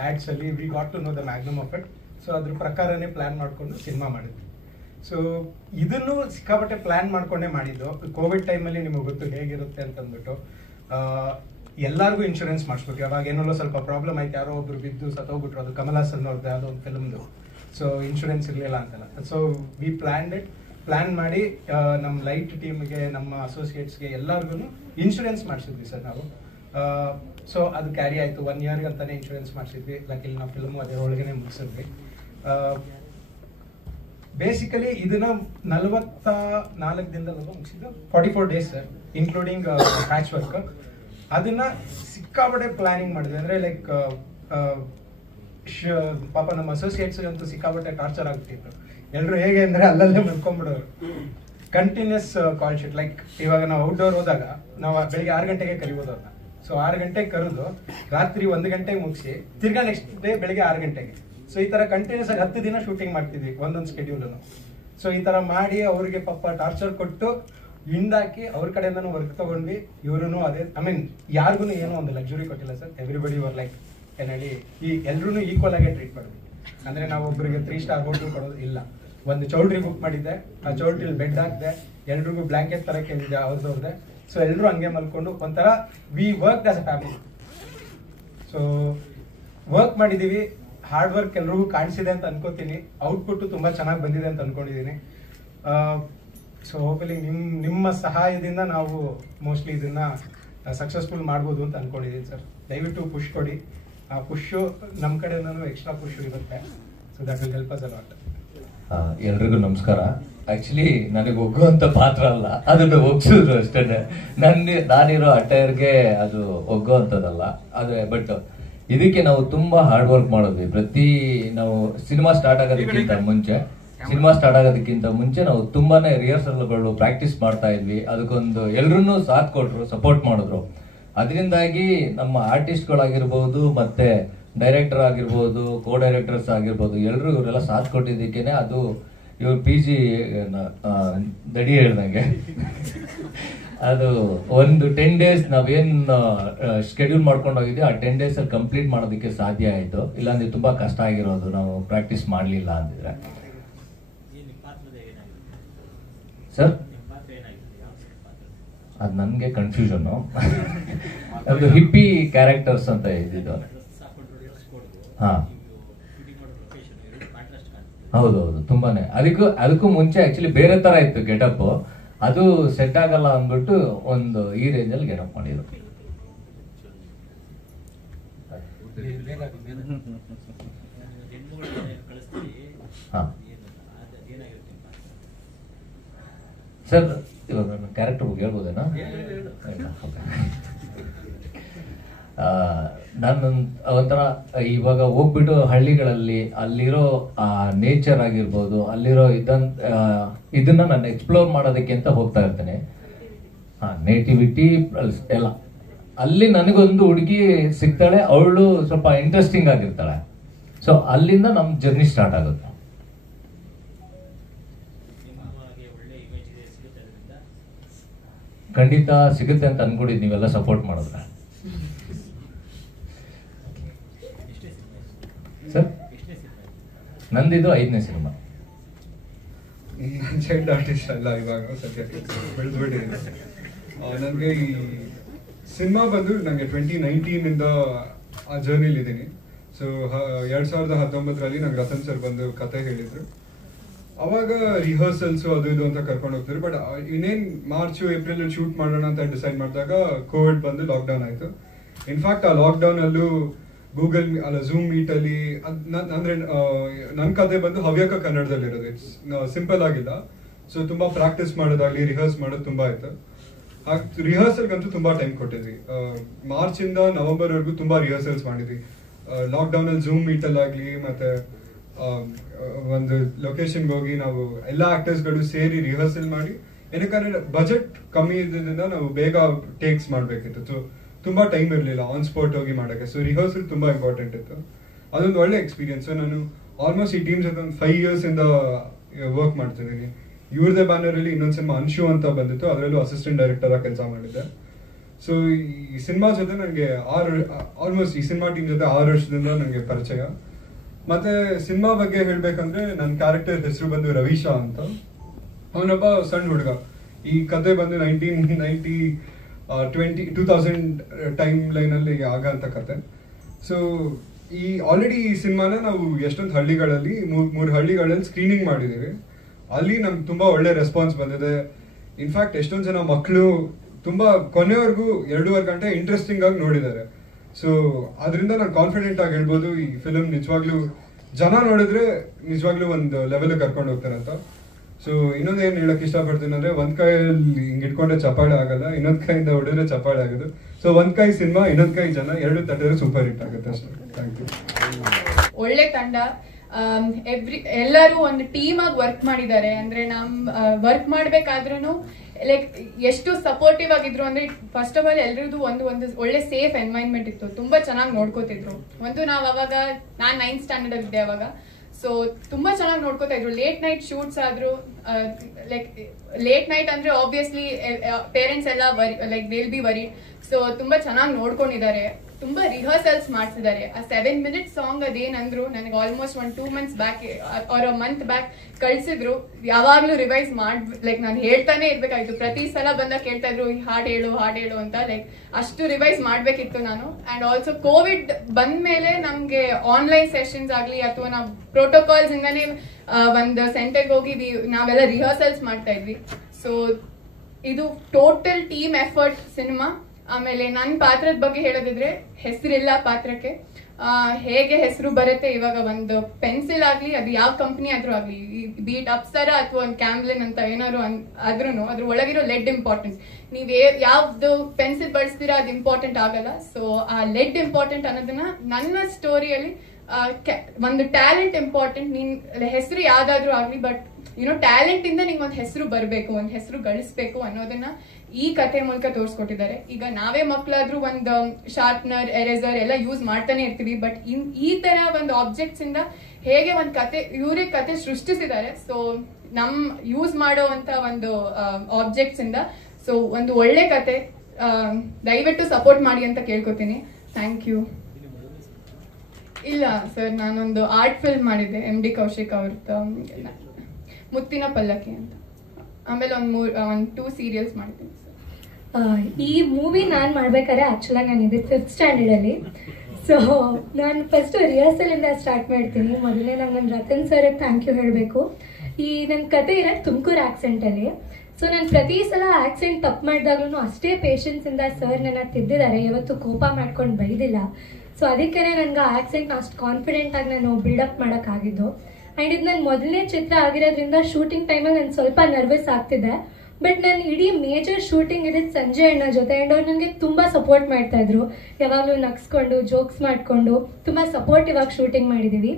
ಆ್ಯಡ್ಸ್ ಅಲ್ಲಿ we got to know the magnum of it. So ಅದ್ರ ಪ್ರಕಾರನೇ ಪ್ಲಾನ್ ಮಾಡಿಕೊಂಡು ಸಿನಿಮಾ ಮಾಡಿದ್ವಿ. ಸೊ ಇದನ್ನು ಸಿಕ್ಕಾಪಟ್ಟೆ ಪ್ಲಾನ್ ಮಾಡ್ಕೊಂಡೇ ಮಾಡಿದ್ದು. ಕೋವಿಡ್ ಟೈಮಲ್ಲಿ ನಿಮಗೆ ಗೊತ್ತು ಹೇಗಿರುತ್ತೆ ಅಂತಂದ್ಬಿಟ್ಟು ಎಲ್ಲರಿಗೂ ಇನ್ಶೂರೆನ್ಸ್ ಮಾಡಿಸ್ಬಿಟ್ಟು, ಅವಾಗ ಏನೋ ಸ್ವಲ್ಪ ಪ್ರಾಬ್ಲಮ್ ಆಯ್ತು, ಯಾರೋ ಒಬ್ರು ಬಿದ್ದು ಸತ್ತೋಗ್ಬಿಟ್ರು, ಅದು ಕಮಲ್ ಹಾಸನ್ ಅವ್ರದ್ದು ಯಾವುದೋ ಒಂದು ಫಿಲ್ಮ್ದು. ಸೊ ಇನ್ಶೂರೆನ್ಸ್ ಇರಲಿಲ್ಲ ಅಂತಲ್ಲ. ಸೊ ವಿ ಪ್ಲಾನ್ ಮಾಡಿ ನಮ್ಮ ಲೈಟ್ ಟೀಮ್ಗೆ, ನಮ್ಮ ಅಸೋಸಿಯೇಟ್ಸ್ಗೆ ಎಲ್ಲರಿಗೂ ಇನ್ಶೂರೆನ್ಸ್ ಮಾಡಿಸಿದ್ವಿ ಸರ್ ನಾವು. ಸೊ ಅದು ಕ್ಯಾರಿ ಆಯಿತು. 1 ಇಯರ್ಗೆ ಅಂತಾನೆ ಇನ್ಶೂರೆನ್ಸ್ ಮಾಡಿಸಿದ್ವಿ. ಲಕ್ಕಿಲಿ ನಾವು ಫಿಲ್ಮು ಅದರೊಳಗನೆ ಮುಗಿಸಿದ್ವಿ. ಬೇಸಿಕಲಿ ಇದನ್ನ 44 ದಿನದಲ್ಲಿ ಮುಗಿಸಿದ್ದು, 44 days sir, including patch work. ಅದನ್ನ ಸಿಕ್ಕಾಪಟ್ಟೆ ಪ್ಲಾನಿಂಗ್ ಮಾಡಿದ್ವಿ. ಅಂದ್ರೆ ಲೈಕ್ ಪಾಪ ನಮ್ಮ ಅಸೋಸಿಯೇಟ್ಸ್ ಅಂತೂ ಸಿಕ್ಕಾಪಟ್ಟೆ ಟಾರ್ಚರ್ ಆಗ್ತಿದ್ರು. ಎಲ್ರು ಹೇಗೆ ಅಂದ್ರೆ ಅಲ್ಲಲ್ಲೇ ಮಲ್ಕೊಂಡ್ಬಿಡೋರು. Continuous call sheet. ಲೈಕ್ ಇವಾಗ ನಾವು ಔಟ್ಡೋರ್ ಹೋದಾಗ ನಾವು ಬೆಳಿಗ್ಗೆ 6 ಗಂಟೆಗೆ ಕರಿಬೋದು ಅವ್ರನ್ನ. ಸೊ 6 ಗಂಟೆಗೆ ಕರೆದು ರಾತ್ರಿ 1 ಗಂಟೆಗೆ ಮುಗಿಸಿ ತಿರ್ಗಾ ನೆಕ್ಸ್ಟ್ ಡೇ ಬೆಳಿಗ್ಗೆ 6 ಗಂಟೆಗೆ. ಸೊ ಈ ತರ ಕಂಟಿನ್ಯೂಸ್ ಆಗಿ 10 ದಿನ ಶೂಟಿಂಗ್ ಮಾಡ್ತಿದ್ವಿ ಒಂದೊಂದು ಸ್ಕೆಡ್ಯೂಲನ್ನು. ಸೊ ಈ ತರ ಮಾಡಿ ಅವ್ರಿಗೆ ಪಾಪ ಟಾರ್ಚರ್ ಕೊಟ್ಟು ಹಿಂದಾಕಿ ಅವ್ರ ಕಡೆಯಿಂದನೂ ವರ್ಕ್ ತಗೊಂಡ್ವಿ. ಇವ್ರು ಅದೇ, ಐ ಮೀನ್ ಯಾರಿಗೂ ಏನೋ ಒಂದು ಲಕ್ಸುರಿ ಕೊಟ್ಟಿಲ್ಲ ಸರ್. ಎವ್ರಿಬಡಿ ವರ್ ಲೈಕ್ ಏನ್ ಹೇಳಿ, ಈ ಎಲ್ರೂ ಈಕ್ವಲ್ ಆಗಿ ಟ್ರೀಟ್ ಮಾಡಿದ್ವಿ. ಅಂದ್ರೆ ನಾವು ಒಬ್ಬರಿಗೆ 3 ಸ್ಟಾರ್ ಹೋಟೆಲ್ ಕೊಡೋದು ಇಲ್ಲ. ಒಂದು ಚೌಲ್ಟ್ರಿ ಬುಕ್ ಮಾಡಿದ್ದೆ, ಆ ಚೌಲ್ಟ್ರಿಲಿ ಬೆಡ್ ಹಾಕಿದೆ, ಎಲ್ರಿಗೂ ಬ್ಲಾಂಕೆಟ್ ತರ ಕೇಳಿದೆ ಅವ್ರದ್ದೆ. ಸೊ ಎಲ್ರು ಹಂಗೆ ಮಲ್ಕೊಂಡು ಒಂಥರ we work as a family. So work ಮಾಡಿದೀವಿ. ಹಾರ್ಡ್ ವರ್ಕ್ ಎಲ್ರಿಗೂ ಕಾಣಿಸಿದೆ ಅಂತ ಅನ್ಕೋತೀನಿ. ಔಟ್ಪುಟ್ ತುಂಬಾ ಚೆನ್ನಾಗಿ ಬಂದಿದೆ ಅಂತ ಅನ್ಕೊಂಡಿದೀನಿ. ಸೊ ಹೋಪ್ಫುಲಿ ನಿಮ್ಮ ಸಹಾಯದಿಂದ ನಾವು ಮೋಸ್ಟ್ಲಿ ಇದನ್ನ ಸಕ್ಸಸ್ಫುಲ್ ಮಾಡ್ಬೋದು ಅಂತ ಅನ್ಕೊಂಡಿದೀನಿ ಸರ್. ದಯವಿಟ್ಟು ಪುಷ್ ಕೊಡಿ. ಆ ಪುಷ್ ನಮ್ಮ ಕಡೆಯಿಂದನೂ ಎಕ್ಸ್ಟ್ರಾ ಪುಷ್ ಇರುತ್ತೆ. So that will help us a lot. ಎಲ್ರಿಗೂ ನಮಸ್ಕಾರ. ಆಕ್ಚುಲಿ ನನಗೆ ಒಗ್ಗುವಂತ ಪಾತ್ರ ಅಲ್ಲ, ಅದನ್ನ ಒಗ್ಸಿದ್ರು ಅಷ್ಟೇ. ನಾನಿರೋ ಅಟೈರ್ಗೆ ಅದು ಒಗ್ಗುವಂಥದ್ದಲ್ಲ. ಆದ್ರೆ ಬಟ್ ಇದಕ್ಕೆ ನಾವು ತುಂಬಾ ಹಾರ್ಡ್ ವರ್ಕ್ ಮಾಡಿದ್ವಿ. ನಾವು ಸಿನಿಮಾ ಸ್ಟಾರ್ಟ್ ಆಗೋದಕ್ಕಿಂತ ಮುಂಚೆ ನಾವು ತುಂಬಾನೇ ರಿಹರ್ಸಲ್ಗಳು ಪ್ರಾಕ್ಟೀಸ್ ಮಾಡ್ತಾ ಇದ್ವಿ. ಅದಕ್ಕೊಂದು ಎಲ್ರೂ ಸಾಥ್ ಕೊಟ್ರು, ಸಪೋರ್ಟ್ ಮಾಡಿದ್ರು. ಅದರಿಂದಾಗಿ ನಮ್ಮ ಆರ್ಟಿಸ್ಟ್ಗಳಾಗಿರ್ಬೋದು, ಮತ್ತೆ ಡೈರೆಕ್ಟರ್ ಆಗಿರ್ಬೋದು, ಕೋ ಡೈರೆಕ್ಟರ್ಸ್ ಆಗಿರ್ಬೋದು, ಎಲ್ಲರೂ ಇವರೆಲ್ಲ ಸಾಥ್ ಕೊಟ್ಟಿದ್ದಕ್ಕೇನೆ ಅದು ಇವ್ರು PG ದಡಿ ಹೇಳ್ದಂಗೆ ಅದು ಒಂದು 10 ಡೇಸ್ ನಾವೇನ್ ಶೆಡ್ಯೂಲ್ ಮಾಡ್ಕೊಂಡು ಹೋಗಿದ್ವಿ, ಆ 10 ಡೇಸ್ ಅಲ್ಲಿ ಕಂಪ್ಲೀಟ್ ಮಾಡೋದಕ್ಕೆ ಸಾಧ್ಯ ಆಯ್ತು. ಇಲ್ಲಾಂದ್ರೆ ತುಂಬಾ ಕಷ್ಟ ಆಗಿರೋದು ನಾವು ಪ್ರಾಕ್ಟೀಸ್ ಮಾಡ್ಲಿಲ್ಲ ಅಂದಿದ್ರೆ. ಸರ್ ಅದು ನನ್ಗೆ ಕನ್ಫ್ಯೂಷನ್. ಅದು ಹಿಪ್ಪಿ ಕ್ಯಾರೆಕ್ಟರ್ಸ್ ಅಂತ ಇದ್ದಿದ್ದು. ಹಾ ಹೌದೌದು, ತುಂಬಾನೇ. ಅದಕ್ಕೂ ಮುಂಚೆ ಆಕ್ಚುಲಿ ಬೇರೆ ತರ ಇತ್ತು ಗೆಟಪ್. ಅದು ಸೆಟ್ ಆಗಲ್ಲ ಅಂದ್ಬಿಟ್ಟು ಒಂದು ಈ ರೇಂಜ್ ಅಲ್ಲಿ ಗೆಟಪ್ ಮಾಡಿದ್ರು. ಹಾ ಸರ್, ಇವಾಗ ನನ್ನ ಕ್ಯಾರೆಕ್ಟರ್ ಬಗ್ಗೆ ಹೇಳ್ಬೋದೇನಾ? ನಾನು ಒಂಥರ ಇವಾಗ ಹೋಗ್ಬಿಟ್ಟು ಹಳ್ಳಿಗಳಲ್ಲಿ ಅಲ್ಲಿರೋ ನೇಚರ್ ಆಗಿರ್ಬೋದು, ಅಲ್ಲಿರೋ ಇದನ್ನ ನಾನು ಎಕ್ಸ್ಪ್ಲೋರ್ ಮಾಡೋದಕ್ಕೆ ಅಂತ ಹೋಗ್ತಾ ಇರ್ತೇನೆ. ನೇಟಿವಿಟಿ ಎಲ್ಲ. ಅಲ್ಲಿ ನನಗೊಂದು ಹುಡುಗಿ ಸಿಗ್ತಾಳೆ, ಅವಳು ಸ್ವಲ್ಪ ಇಂಟ್ರೆಸ್ಟಿಂಗ್ ಆಗಿರ್ತಾಳೆ. ಸೊ ಅಲ್ಲಿಂದ ನಮ್ ಜರ್ನಿ ಸ್ಟಾರ್ಟ್ ಆಗುತ್ತೆ. ಖಂಡಿತ ಸಿಗುತ್ತೆ ಅಂತ ಅನ್ಕೊಂಡಿದ್ ನೀವೆಲ್ಲ ಸಪೋರ್ಟ್ ಮಾಡಿದ್ರೆ. ಸರ್, ನಂದಿದು 5ನೇ ಸಿನಿಮಾ. ಚೈಲ್ಡ್ ಆರ್ಟಿಸ್ಟ್ ಅಲ್ಲ ಇವಾಗ ಸದ್ಯಕ್ಕೆ, ಬೆಳೆದ್ಬಿಟ್ಟಿದ್ದೀನಿ. ನನಗೆ ಈ ಸಿನಿಮಾ ಬಂದು ನನಗೆ 2019 ಇಂದ ಆ ಜರ್ನಿಲಿ ಇದ್ದೀನಿ. ಸೊ 2019ರಲ್ಲಿ ನಂಗೆ ರತನ್ ಸರ್ ಬಂದು ಕತೆ ಹೇಳಿದ್ರು. ಅವಾಗ ರಿಹರ್ಸಲ್ಸ್ ಅದು ಇದು ಅಂತ ಕರ್ಕೊಂಡು ಹೋಗ್ತಾರೆ. ಬಟ್ ಇನ್ನೇನು ಮಾರ್ಚ್ ಏಪ್ರಿಲ್ ಶೂಟ್ ಮಾಡೋಣ ಅಂತ ಡಿಸೈಡ್ ಮಾಡಿದಾಗ ಕೋವಿಡ್ ಬಂದು ಲಾಕ್ಡೌನ್ ಆಯಿತು. ಇನ್ಫ್ಯಾಕ್ಟ್ ಆ ಲಾಕ್ಡೌನ್ ಅಲ್ಲೂ ಗೂಗಲ್ ಝೂಮ್ ಮೀಟ್ ಅಲ್ಲಿ ಅಂದ್ರೆ ನನ್ನ ಕತೆ ಬಂದು ಹವ್ಯಕ ಕನ್ನಡದಲ್ಲಿ ಇರೋದು. ಇಟ್ಸ್ ಸಿಂಪಲ್ ಆಗಿಲ್ಲ. ಸೊ ತುಂಬಾ ಪ್ರಾಕ್ಟೀಸ್ ಮಾಡೋದಾಗ್ಲಿ, ರಿಹರ್ಸ್ ಮಾಡೋದು ತುಂಬಾ ಆಯ್ತು. ರಿಹರ್ಸಲ್ಗಂತೂ ತುಂಬಾ ಟೈಮ್ ಕೊಟ್ಟಿದ್ವಿ. ಮಾರ್ಚ್ ಇಂದ ನವೆಂಬರ್ ವರೆಗೂ ತುಂಬಾ ರಿಹರ್ಸಲ್ಸ್ ಮಾಡಿದ್ವಿ. ಲಾಕ್ಡೌನ್ ಅಲ್ಲಿ ಝೂಮ್ ಮೀಟ್ ಅಲ್ಲಾಗ್ಲಿ, ಮತ್ತೆ ಒಂದು ಲೊಕೇಶನ್ಗೆ ಹೋಗಿ ನಾವು ಎಲ್ಲ ಆಕ್ಟರ್ಸ್ಗಳು ಸೇರಿ ರಿಹರ್ಸಲ್ ಮಾಡಿ, ಏನಕ್ಕಂದ್ರೆ ಬಜೆಟ್ ಕಮ್ಮಿ ಇದ್ದಿದ್ದರಿಂದ ನಾವು ಬೇಗ ಟೇಕ್ಸ್ ಮಾಡ್ಬೇಕಿತ್ತು. ಸೊ ತುಂಬಾ ಟೈಮ್ ಇರಲಿಲ್ಲ ಆನ್ ಸ್ಪಾಟ್ ಹೋಗಿ ಮಾಡೋಕ್ಕೆ. ಸೊ ರಿಹರ್ಸಲ್ ತುಂಬಾ ಇಂಪಾರ್ಟೆಂಟ್ ಇತ್ತು. ಅದೊಂದು ಒಳ್ಳೆ ಎಕ್ಸ್ಪೀರಿಯನ್ಸ್. ನಾನು ಆಲ್ಮೋಸ್ಟ್ ಈ ಟೀಮ್ ಜೊತೆ ಒಂದು 5 years ಇಂದ ವರ್ಕ್ ಮಾಡ್ತಿದ್ದೀನಿ. ಇವ್ರದೇ ಬ್ಯಾನರ್ ಅಲ್ಲಿ ಇನ್ನೊಂದು ಸಿನಿಮಾ ಅನ್ಶು ಅಂತ ಬಂದಿತ್ತು, ಅದರಲ್ಲೂ ಅಸಿಸ್ಟೆಂಟ್ ಡೈರೆಕ್ಟರ್ ಆಗಿ ಕೆಲಸ ಮಾಡಿದ್ದೆ. ಸೊ ಈ ಸಿನಿಮಾ ಜೊತೆ ನನಗೆ ಆಲ್ಮೋಸ್ಟ್ ಈ ಸಿನಿಮಾ ಟೀಮ್ ಜೊತೆ 6 ವರ್ಷದಿಂದ ನನಗೆ ಪರಿಚಯ. ಮತ್ತೆ ಸಿನಿಮಾ ಬಗ್ಗೆ ಹೇಳ್ಬೇಕಂದ್ರೆ ನನ್ನ ಕ್ಯಾರೆಕ್ಟರ್ ಹೆಸರು ಬಂದು ರವೀಶಾ ಅಂತ. ಅವನೊಬ್ಬ ಸಣ್ಣ ಹುಡುಗ. ಈ ಕತೆ ಬಂದು 2000 ಟೈಮ್ ಲೈನಲ್ಲಿ ಆಗಂತ ಕತೆ. ಸೊ ಆಲ್ರೆಡಿ ಈ ಸಿನಿಮಾನ ನಾವು ಎಷ್ಟೊಂದು ಹಳ್ಳಿಗಳಲ್ಲಿ 3 ಹಳ್ಳಿಗಳಲ್ಲಿ ಸ್ಕ್ರೀನಿಂಗ್ ಮಾಡಿದ್ದೀವಿ. ಅಲ್ಲಿ ನಮ್ಗೆ ತುಂಬಾ ಒಳ್ಳೆ ರೆಸ್ಪಾನ್ಸ್ ಬಂದಿದೆ. ಇನ್ಫ್ಯಾಕ್ಟ್ ಎಷ್ಟೊಂದು ಜನ ಮಕ್ಕಳು ತುಂಬಾ ಕೊನೆವರೆಗೂ 2.5 ಗಂಟೆ ಇಂಟ್ರೆಸ್ಟಿಂಗ್ ಆಗಿ ನೋಡಿದ್ದಾರೆ. ಸೊ ಅದರಿಂದ ನಾನು ಕಾನ್ಫಿಡೆಂಟ್ ಆಗಿ ಹೇಳ್ಬೋದು ಈ ಫಿಲಮ್ ನಿಜವಾಗ್ಲೂ ಜನ ನೋಡಿದ್ರೆ ನಿಜವಾಗ್ಲೂ ಒಂದು ಲೆವೆಲ್ ಕರ್ಕೊಂಡು ಹೋಗ್ತಾರೆ ಅಂತ. ಸೊ ಇನ್ನೊಂದೇನು ಹೇಳಕ್ ಇಷ್ಟಪಡ್ತೀನಿ ಅಂದ್ರೆ, ಒಂದ್ ಕೈಯಲ್ಲಿ ಹಿಂಗ್ ಇಟ್ಕೊಂಡ್ರೆ ಚಪ್ಪಾಳೆ ಆಗಲ್ಲ, ಇನ್ನೊಂದ್ ಕೈಯಿಂದ ಹೊಡೆದ್ರೆ ಚಪ್ಪಾಳೆ ಆಗೋದು. ಸೊ ಒಂದ್ ಕೈ ಸಿನಿಮಾ, ಇನ್ನೊಂದ್ ಕೈ ಜನ, 2 ತಟ್ಟಿದ್ರೆ ಸೂಪರ್ ಹಿಟ್ ಆಗುತ್ತೆ ಅಷ್ಟೇ. Thank you. ಒಳ್ಳೆ ತಂಡ, ಎಲ್ಲರೂ ಒಂದು ಟೀಮ್ ಆಗಿ ವರ್ಕ್ ಮಾಡಿದ್ದಾರೆ. ಅಂದ್ರೆ ವರ್ಕ್ ಮಾಡ್ಬೇಕಾದ್ರೂ ಲೈಕ್ ಎಷ್ಟು ಸಪೋರ್ಟಿವ್ ಆಗಿದ್ರು ಅಂದ್ರೆ, ಫಸ್ಟ್ ಆಫ್ ಆಲ್ ಎಲ್ರದ್ದು ಒಂದು ಒಳ್ಳೆ ಸೇಫ್ ಎನ್ವೈರನ್ಮೆಂಟ್ ಇತ್ತು. ತುಂಬಾ ಚೆನ್ನಾಗಿ ನೋಡ್ಕೋತಿದ್ರು. ನಾವ್ ಅವಾಗ ನಾನ್ 9th ಸ್ಟ್ಯಾಂಡರ್ಡ್ ಇದ್ದೆ ಅವಾಗ. ಸೊ ತುಂಬಾ ಚೆನ್ನಾಗಿ ನೋಡ್ಕೋತಾ ಇದ್ರು. ಲೇಟ್ ನೈಟ್ ಶೂಟ್ಸ್ ಆದ್ರೂ, ಲೈಕ್ ಲೇಟ್ ನೈಟ್ ಅಂದ್ರೆ ಆಬ್ವಿಯಸ್ಲಿ ಪೇರೆಂಟ್ಸ್ ಎಲ್ಲ like they will be worry. So ತುಂಬಾ ಚೆನ್ನಾಗಿ ನೋಡ್ಕೊಂಡಿದ್ದಾರೆ. ತುಂಬಾ ರಿಹರ್ಸಲ್ಸ್ ಮಾಡ್ತಿದ್ದಾರೆ. ಆ 7 minute ಸಾಂಗ್ ಅದೇನಂದ್ರು ನನಗೆ almost 2 months back or month back ಕಳ್ಸಿದ್ರು. ಯಾವಾಗ್ಲೂ ರಿವೈಸ್ ಲೈಕ್ ನಾನು ಹೇಳ್ತಾನೆ ಇರ್ಬೇಕಾಯ್ತು. ಪ್ರತಿ ಸಲ ಬಂದಾಗ ಕೇಳ್ತಾ ಇದ್ರು ಹಾಡ್ ಹೇಳು ಅಂತ. ಲೈಕ್ ಅಷ್ಟು ರಿವೈಸ್ ಮಾಡ್ಬೇಕಿತ್ತು ನಾನು. ಅಂಡ್ ಆಲ್ಸೋ ಕೋವಿಡ್ ಬಂದ್ಮೇಲೆ ನಮ್ಗೆ ಆನ್ಲೈನ್ ಸೆಷನ್ಸ್ ಆಗ್ಲಿ ಅಥವಾ ನಾವು ಪ್ರೋಟೋಕಾಲ್ಸ್ ಇಂದಾನೆ ಒಂದು ಸೆಂಟರ್ಗೆ ಹೋಗಿ ನಾವೆಲ್ಲ ರಿಹರ್ಸಲ್ಸ್ ಮಾಡ್ತಾ ಇದ್ವಿ. ಸೊ ಇದು ಟೋಟಲ್ ಟೀಮ್ ಎಫರ್ಟ್ ಸಿನಿಮಾ. ಆಮೇಲೆ ನನ್ನ ಪಾತ್ರದ ಬಗ್ಗೆ ಹೇಳೋದಿದ್ರೆ, ಹೆಸರಿಲ್ಲ ಪಾತ್ರಕ್ಕೆ. ಹೇಗೆ ಹೆಸರು ಬರುತ್ತೆ ಇವಾಗ, ಒಂದು ಪೆನ್ಸಿಲ್ ಆಗ್ಲಿ, ಅದು ಯಾವ ಕಂಪ್ನಿ ಆದ್ರೂ ಆಗ್ಲಿ, ಬೀಟ್ ಅಪ್ಸರ ಅಥವಾ ಒಂದು ಕ್ಯಾಮ್ಲಿನ್ ಅಂತ ಏನಾದ್ರು ಆದ್ರೂ ಅದ್ರ ಒಳಗಿರೋ ಲೆಡ್ ಇಂಪಾರ್ಟೆಂಟ್. ನೀವ್ ಯಾವ್ದು ಪೆನ್ಸಿಲ್ ಬಳಸ್ತೀರಾ ಅದು ಇಂಪಾರ್ಟೆಂಟ್ ಆಗಲ್ಲ. ಸೊ ಆ ಲೆಡ್ ಇಂಪಾರ್ಟೆಂಟ್ ಅನ್ನೋದನ್ನ ನನ್ನ ಸ್ಟೋರಿಯಲ್ಲಿ ಒಂದು ಟ್ಯಾಲೆಂಟ್ ಇಂಪಾರ್ಟೆಂಟ್. ನೀನ್ ಹೆಸರು ಯಾವ್ದಾದ್ರು ಆಗ್ಲಿ, ಬಟ್ ಟ್ಯಾಲೆಂಟ್ ಇಂದ ನಿಂಗೆ ಒಂದು ಹೆಸರು ಬರ್ಬೇಕು, ಒಂದು ಹೆಸರು ಗಳಿಸ್ಬೇಕು ಅನ್ನೋದನ್ನ ಈ ಕತೆ ಮೂಲಕ ತೋರಿಸ್ಕೊಟ್ಟಿದ್ದಾರೆ. ಈಗ ನಾವೇ ಮಕ್ಕಳಾದ್ರೂ ಒಂದು ಶಾರ್ಪ್ನರ್, ಎರೇಸರ್ ಎಲ್ಲ ಯೂಸ್ ಮಾಡ್ತಾನೆ ಇರ್ತೀವಿ. ಬಟ್ ಈ ತರ ಒಂದು ಆಬ್ಜೆಕ್ಟ್ಸ್ ಇಂದ ಹೇಗೆ ಒಂದು ಇವರೇ ಕತೆ ಸೃಷ್ಟಿಸಿದ್ದಾರೆ. ಸೊ ಯೂಸ್ ಮಾಡುವಂತ ಒಂದು ಆಬ್ಜೆಕ್ಟ್ಸ್ ಇಂದ. ಸೊ ಒಂದು ಒಳ್ಳೆ ಕತೆ, ದಯವಿಟ್ಟು ಸಪೋರ್ಟ್ ಮಾಡಿ ಅಂತ ಕೇಳ್ಕೊತೀನಿ. Thank you. ಇಲ್ಲ ಸರ್, ನಾನೊಂದು ಆರ್ಟ್ ಫಿಲ್ಮ್ ಮಾಡಿದ್ದೆ MD ಕೌಶಿಕ್ ಅವ್ರದ್ದು, ಮುತ್ತಿನ ಪಲ್ಲಕ್ಕಿ ಅಂತ. ಆಮೇಲೆ ಒಂದು 2 ಸೀರಿಯಲ್ಸ್ ಮಾಡಿದ್ದೀನಿ ಸರ್. ಈ ಮೂವಿ ನಾನು ಮಾಡ್ಬೇಕಾದ್ರೆ ಆಕ್ಚುಲಾಗಿ ನಾನು ಇದು 5th ಸ್ಟ್ಯಾಂಡರ್ಡಲ್ಲಿ. ಸೊ ನಾನು ಫಸ್ಟ್ ರಿಹರ್ಸಲಿಂದ ಸ್ಟಾರ್ಟ್ ಮಾಡ್ತೀನಿ. ಮೊದಲನೇ ನನ್ನ ರತನ್ ಸರ್ ಥ್ಯಾಂಕ್ ಯು ಹೇಳಬೇಕು. ಈ ನನ್ನ ಕತೆ ಇರೋದು ತುಮಕೂರು ಆಕ್ಸೆಂಟಲ್ಲಿ. ಸೊ ನಾನು ಪ್ರತಿ ಸಲ ಆಕ್ಸೆಂಟ್ ತಪ್ಪು ಮಾಡಿದಾಗ್ಲೂ ಅಷ್ಟೇ ಪೇಷನ್ಸಿಂದ ಸರ್ ನನ್ನ ತಿದ್ದಿದ್ದಾರೆ. ಯಾವತ್ತೂ ಕೋಪ ಮಾಡ್ಕೊಂಡು ಬೈದಿಲ್ಲ. ಸೊ ಅದಕ್ಕೆ ನನಗೆ ಆ ಆಕ್ಸೆಂಟ್ನ ಅಷ್ಟು ಕಾನ್ಫಿಡೆಂಟ್ ಆಗಿ ನಾನು ಬಿಲ್ಡಪ್ ಮಾಡೋಕ್ಕಾಗಿದ್ದು. ಆ್ಯಂಡ್ ಇದು ನನ್ನ ಮೊದಲನೇ ಚಿತ್ರ ಆಗಿರೋದ್ರಿಂದ ಶೂಟಿಂಗ್ ಟೈಮಲ್ಲಿ ನಾನು ಸ್ವಲ್ಪ ನರ್ವಸ್ ಆಗ್ತಿದ್ದೆ. ಬಟ್ ನಾನು ಇಡೀ ಮೇಜರ್ ಶೂಟಿಂಗ್ ಇದ್ದಿದ್ದು ಸಂಜಯ್ ಅಣ್ಣ ಜೊತೆ. ಆ್ಯಂಡ್ ಅವ್ರು ನನಗೆ ತುಂಬ ಸಪೋರ್ಟ್ ಮಾಡ್ತಾ ಇದ್ರು. ಯಾವಾಗಲೂ ನಗ್ಸ್ಕೊಂಡು ಜೋಕ್ಸ್ ಮಾಡಿಕೊಂಡು ತುಂಬ ಸಪೋರ್ಟಿವ್ ಆಗಿ ಶೂಟಿಂಗ್ ಮಾಡಿದ್ದೀವಿ.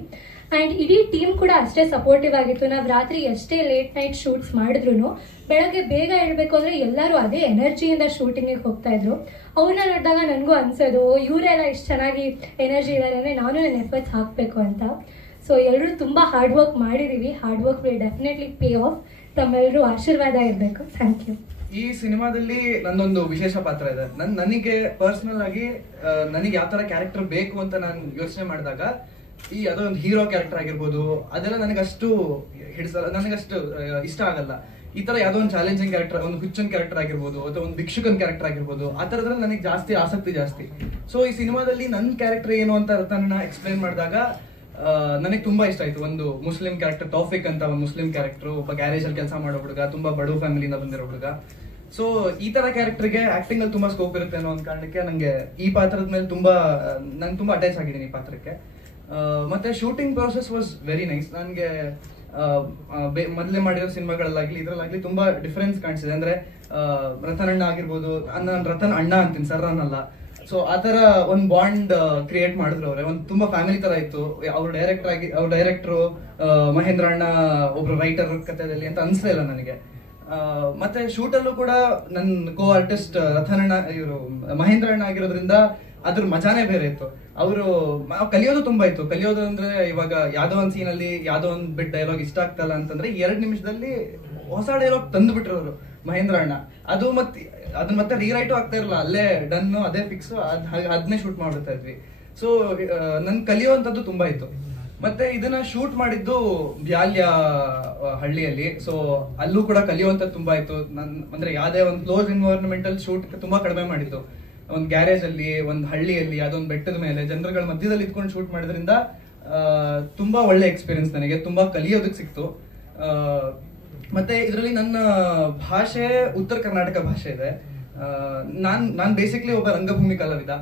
ಆ್ಯಂಡ್ ಇಡೀ ಟೀಮ್ ಕೂಡ ಅಷ್ಟೇ ಸಪೋರ್ಟಿವ್ ಆಗಿತ್ತು. ನಾವು ರಾತ್ರಿ ಎಷ್ಟೇ ಲೇಟ್ ನೈಟ್ ಶೂಟ್ಸ್ ಮಾಡಿದ್ರು ಬೆಳಗ್ಗೆ ಬೇಗ ಹೇಳ್ಬೇಕು ಅಂದರೆ ಎಲ್ಲರೂ ಅದೇ ಎನರ್ಜಿಯಿಂದ ಶೂಟಿಂಗಿಗೆ ಹೋಗ್ತಾ ಇದ್ರು. ಅವ್ರನ್ನ ನೋಡಿದಾಗ ನನಗೂ ಅನ್ಸೋದು ಇವರೆಲ್ಲ ಇಷ್ಟು ಚೆನ್ನಾಗಿ ಎನರ್ಜಿ ಇದ್ದಾರೆ ಅಂದರೆ ನಾನು ನನ್ನ ಎಫರ್ಟ್ಸ್ ಹಾಕಬೇಕು ಅಂತ. ಸೊ ಎಲ್ಲರೂ ತುಂಬ ಹಾರ್ಡ್ ವರ್ಕ್ ಮಾಡಿದ್ದೀವಿ. Hard work will definitely pay off. ತಮ್ಮೆಲ್ಲರೂ ಆಶೀರ್ವಾದ ಇರಬೇಕು. Thank you. ಈ ಸಿನಿಮಾದಲ್ಲಿ ನನ್ನೊಂದು ವಿಶೇಷ ಪಾತ್ರ ಇದೆ. ನನಗೆ ಪರ್ಸನಲ್ ಆಗಿ ನನಗೆ ಯಾವ ತರ ಕ್ಯಾರೆಕ್ಟರ್ ಬೇಕು ಅಂತ ನಾನು ಯೋಚನೆ ಮಾಡಿದಾಗ ಯಾವುದೋ ಒಂದು ಹೀರೋ ಕ್ಯಾರೆಕ್ಟರ್ ಆಗಿರ್ಬೋದು ಅದೆಲ್ಲ ನನಗಷ್ಟು ಹಿಡಿಸಲ್ಲ, ನನಗಷ್ಟು ಇಷ್ಟ ಆಗಲ್ಲ. ಈ ತರ ಯಾವುದೋ ಒಂದು ಚಾಲೆಂಜಿಂಗ್ ಕ್ಯಾರೆಕ್ಟರ್, ಒಂದು ಹುಚ್ಚನ್ ಕ್ಯಾರೆಕ್ಟರ್ ಆಗಿರ್ಬೋದು ಅಥವಾ ಒಂದು ಭಿಕ್ಷುಕನ್ ಕ್ಯಾರೆಕ್ಟರ್ ಆಗಿರ್ಬೋದು, ಆ ತರದ್ರಲ್ಲಿ ನನಗೆ ಜಾಸ್ತಿ ಆಸಕ್ತಿ ಜಾಸ್ತಿ. ಸೊ ಈ ಸಿನಿಮಾದಲ್ಲಿ ನನ್ನ ಕ್ಯಾರೆಕ್ಟರ್ ಏನು ಅಂತ ರತನ್ನ ಎಕ್ಸ್ಪ್ಲೈನ್ ಮಾಡಿದಾಗ ನನಗೆ ತುಂಬಾ ಇಷ್ಟ ಆಯ್ತು. ಒಂದು ಮುಸ್ಲಿಂ ಕ್ಯಾರೆಕ್ಟರ್ ತೌಫಿಕ್ ಅಂತ, ಒಂದು ಮುಸ್ಲಿಂ ಕ್ಯಾರೆಕ್ಟರ್, ಒಬ್ಬ ಗ್ಯಾರೇಜ್ ಅಲ್ಲಿ ಕೆಲಸ ಮಾಡೋ ಹುಡುಗ, ತುಂಬಾ ಬಡವ ಫ್ಯಾಮಿಲಿಯಿಂದ ಬಂದಿರೋ ಹುಡುಗ. ಸೊ ಈ ತರ ಕ್ಯಾರೆಕ್ಟರ್ಗೆ ಆಕ್ಟಿಂಗ್ ಅಲ್ಲಿ ತುಂಬಾ ಸ್ಕೋಪ್ ಇರುತ್ತೆ ಅನ್ನೋ ಒಂದು ಕಾರಣಕ್ಕೆ ನಂಗೆ ಈ ಪಾತ್ರದ ಮೇಲೆ ನಾನು ತುಂಬಾ ಅಟ್ಯಾಚ್ ಆಗಿದ್ದೀನಿ ಈ ಪಾತ್ರಕ್ಕೆ. ಮತ್ತೆ shooting process was very nice. ನನಗೆ ಮೊದಲೇ ಮಾಡಿರೋ ಸಿನಿಮಾಗಳಲ್ಲಾಗ್ಲಿ ಇದ್ರಲ್ಲಾಗ್ಲಿ ತುಂಬಾ ಡಿಫರೆನ್ಸ್ ಕಾಣಿಸಿದೆ. ಅಂದ್ರೆ ರತನ್ ಅಣ್ಣ ಆಗಿರ್ಬೋದು, ನಾನು ರತನ್ ಅಣ್ಣ ಅಂತೀನಿ, ಸರ್ ಅನ್ನಲ್ಲ. ಸೊ ಆತರ ಒಂದು ಬಾಂಡ್ ಕ್ರಿಯೇಟ್ ಮಾಡಿದ್ರು ಅವ್ರೆ. ಒಂದು ತುಂಬಾ ಫ್ಯಾಮಿಲಿ ತರ ಇತ್ತು. ಅವ್ರ ಡೈರೆಕ್ಟರ್ ಮಹೇಂದ್ರ ಅಣ್ಣ ಒಬ್ರು ರೈಟರ್ ಕಥೆಯಲ್ಲಿ ಅಂತ ಅನ್ಸಲಿಲ್ಲ ನನಗೆ. ಮತ್ತೆ ಶೂಟ್ ಅಲ್ಲೂ ಕೂಡ ನನ್ನ ಕೋ ಆರ್ಟಿಸ್ಟ್ ರತನ್ ಅಣ್ಣ ಇವರು ಮಹೇಂದ್ರ ಅಣ್ಣ ಆಗಿರೋದ್ರಿಂದ ಅದ್ರ ಮಜಾನೇ ಬೇರೆ ಇತ್ತು. ಅವರು ಕಲಿಯೋದು ತುಂಬಾ ಇತ್ತು. ಕಲಿಯೋದು ಅಂದ್ರೆ ಇವಾಗ ಯಾವ್ದೋ ಒಂದ್ ಸೀನ್ ಅಲ್ಲಿ ಯಾವ್ದೋ ಒಂದ್ ಬಿಟ್ ಡೈಲಾಗ್ ಇಷ್ಟ ಆಗ್ತಲ್ಲ ಅಂತಂದ್ರೆ 2 ನಿಮಿಷದಲ್ಲಿ ಹೊಸ ಡೈಲಾಗ್ ತಂದು ಬಿಟ್ರು ಅವರು ಮಹೇಂದ್ರ ಅಣ್ಣ. ಅದನ್ನ ಮತ್ತೆ ರೀರೈಟು ಆಗ್ತಾ ಇರಲ್ಲ, ಅಲ್ಲೇ ಡನ್, ಅದೇ ಫಿಕ್ಸ್, ಅದನ್ನೇ ಶೂಟ್ ಮಾಡ್ಬಿಡ್ತಾ ಇದ್ವಿ. ಸೊ ನನ್ ಕಲಿಯುವಂತದ್ದು ತುಂಬಾ ಇತ್ತು. ಮತ್ತೆ ಇದನ್ನ ಶೂಟ್ ಮಾಡಿದ್ದು ಬ್ಯಾಲ್ಯ ಹಳ್ಳಿಯಲ್ಲಿ. ಸೊ ಅಲ್ಲೂ ಕೂಡ ಕಲಿಯುವಂತ ತುಂಬಾ ಇತ್ತು. ಅಂದ್ರೆ ಯಾವ್ದೇ ಒಂದು ಕ್ಲೋಸ್ ಎನ್ವೈರನ್ಮೆಂಟ್ ಅಲ್ಲಿ ಶೂಟ್ ತುಂಬಾ ಕಡಿಮೆ ಮಾಡಿದ್ದು. ಒಂದು ಗ್ಯಾರೇಜ್ ಅಲ್ಲಿ, ಒಂದು ಹಳ್ಳಿಯಲ್ಲಿ, ಅದೊಂದು ಬೆಟ್ಟದ ಮೇಲೆ ಜನರುಗಳ ಮಧ್ಯದಲ್ಲಿ ಇದ್ಕೊಂಡು ಶೂಟ್ ಮಾಡೋದ್ರಿಂದ ತುಂಬಾ ಒಳ್ಳೆ ಎಕ್ಸ್ಪೀರಿಯನ್ಸ್, ನನಗೆ ತುಂಬಾ ಕಲಿಯೋದಕ್ಕೆ ಸಿಕ್ತು. ಮತ್ತೆ ಇದರಲ್ಲಿ ನನ್ನ ಭಾಷೆ ಉತ್ತರ ಕರ್ನಾಟಕ ಭಾಷೆ ಇದೆ. ನಾನ್ ಬೇಸಿಕ್ಲಿ ಒಬ್ಬ ರಂಗಭೂಮಿ ಕಲಾವಿದ.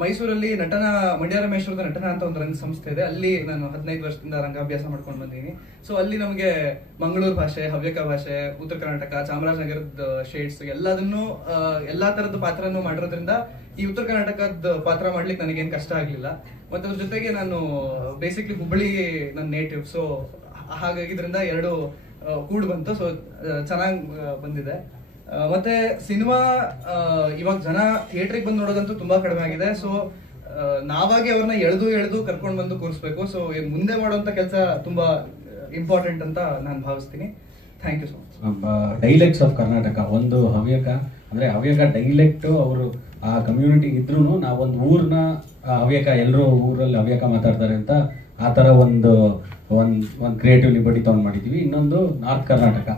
ಮೈಸೂರಲ್ಲಿ ಮಂಡ್ಯ ರಮೇಶ್ವರದ ನಟನ ಅಂತ ಒಂದು ರಂಗ ಸಂಸ್ಥೆ ಇದೆ. ಅಲ್ಲಿ ನಾನು 15 ವರ್ಷದಿಂದ ರಂಗಾಭ್ಯಾಸ ಮಾಡ್ಕೊಂಡು ಬಂದೀನಿ. ಸೊ ಅಲ್ಲಿ ನಮಗೆ ಮಂಗಳೂರು ಭಾಷೆ, ಹವ್ಯಕ ಭಾಷೆ, ಉತ್ತರ ಕರ್ನಾಟಕ, ಚಾಮರಾಜನಗರದ ಶೇಡ್ಸ್ ಎಲ್ಲದನ್ನು ಎಲ್ಲಾ ತರದ ಪಾತ್ರನೂ ಮಾಡಿರೋದ್ರಿಂದ ಈ ಉತ್ತರ ಕರ್ನಾಟಕದ ಪಾತ್ರ ಮಾಡ್ಲಿಕ್ಕೆ ನನಗೇನು ಕಷ್ಟ ಆಗ್ಲಿಲ್ಲ. ಮತ್ತೆ ಅದ್ರ ಜೊತೆಗೆ ನಾನು ಬೇಸಿಕ್ಲಿ ಹುಬ್ಬಳ್ಳಿ ನನ್ನ ನೇಟಿವ್. ಸೊ ಹಾಗಾಗಿದ್ರಿಂದ ಎರಡು ಕೂಡ್ ಬಂತು. ಸೊ ಚೆನ್ನಾಗಿ ಬಂದಿದೆ. ಮತ್ತೆ ಸಿನಿಮಾ ಇವಾಗ ಜನ ಥಿಯೇಟ್ರಿಗೆ ಬಂದು ನೋಡೋದಂತೂ ತುಂಬಾ ಕಡಿಮೆ ಆಗಿದೆ. ಸೊ ನಾವಾಗಿ ಅವ್ರನ್ನ ಎಳೆದು ಕರ್ಕೊಂಡು ಬಂದು ಕೂರಿಸ್ಬೇಕು. ಸೊ ಮುಂದೆ ಮಾಡುವಂತ ಕೆಲಸ ತುಂಬಾ ಇಂಪಾರ್ಟೆಂಟ್ ಅಂತ ನಾನು ಭಾವಿಸ್ತೀನಿ. Thank you so much. Dialects of Karnataka, ಒಂದು ಹವ್ಯಕ ಅಂದ್ರೆ ಹವ್ಯಕ ಡೈಲೆಕ್ಟ್ ಅವರು ಆ ಕಮ್ಯುನಿಟಿ ಇದ್ರೂ ನಾವೊಂದು ಊರ್ನ ಹವ್ಯಕ, ಎಲ್ಲರೂ ಊರಲ್ಲಿ ಹವ್ಯಕ ಮಾತಾಡ್ತಾರೆ ಅಂತ ಆ ತರ ಒಂದು ಕ್ರಿಯೇಟಿವ್ ಲಿಬರ್ಟಿ ತಗೊಂಡ್ ಮಾಡಿದೀವಿ. ಇನ್ನೊಂದು ನಾರ್ತ್ ಕರ್ನಾಟಕ,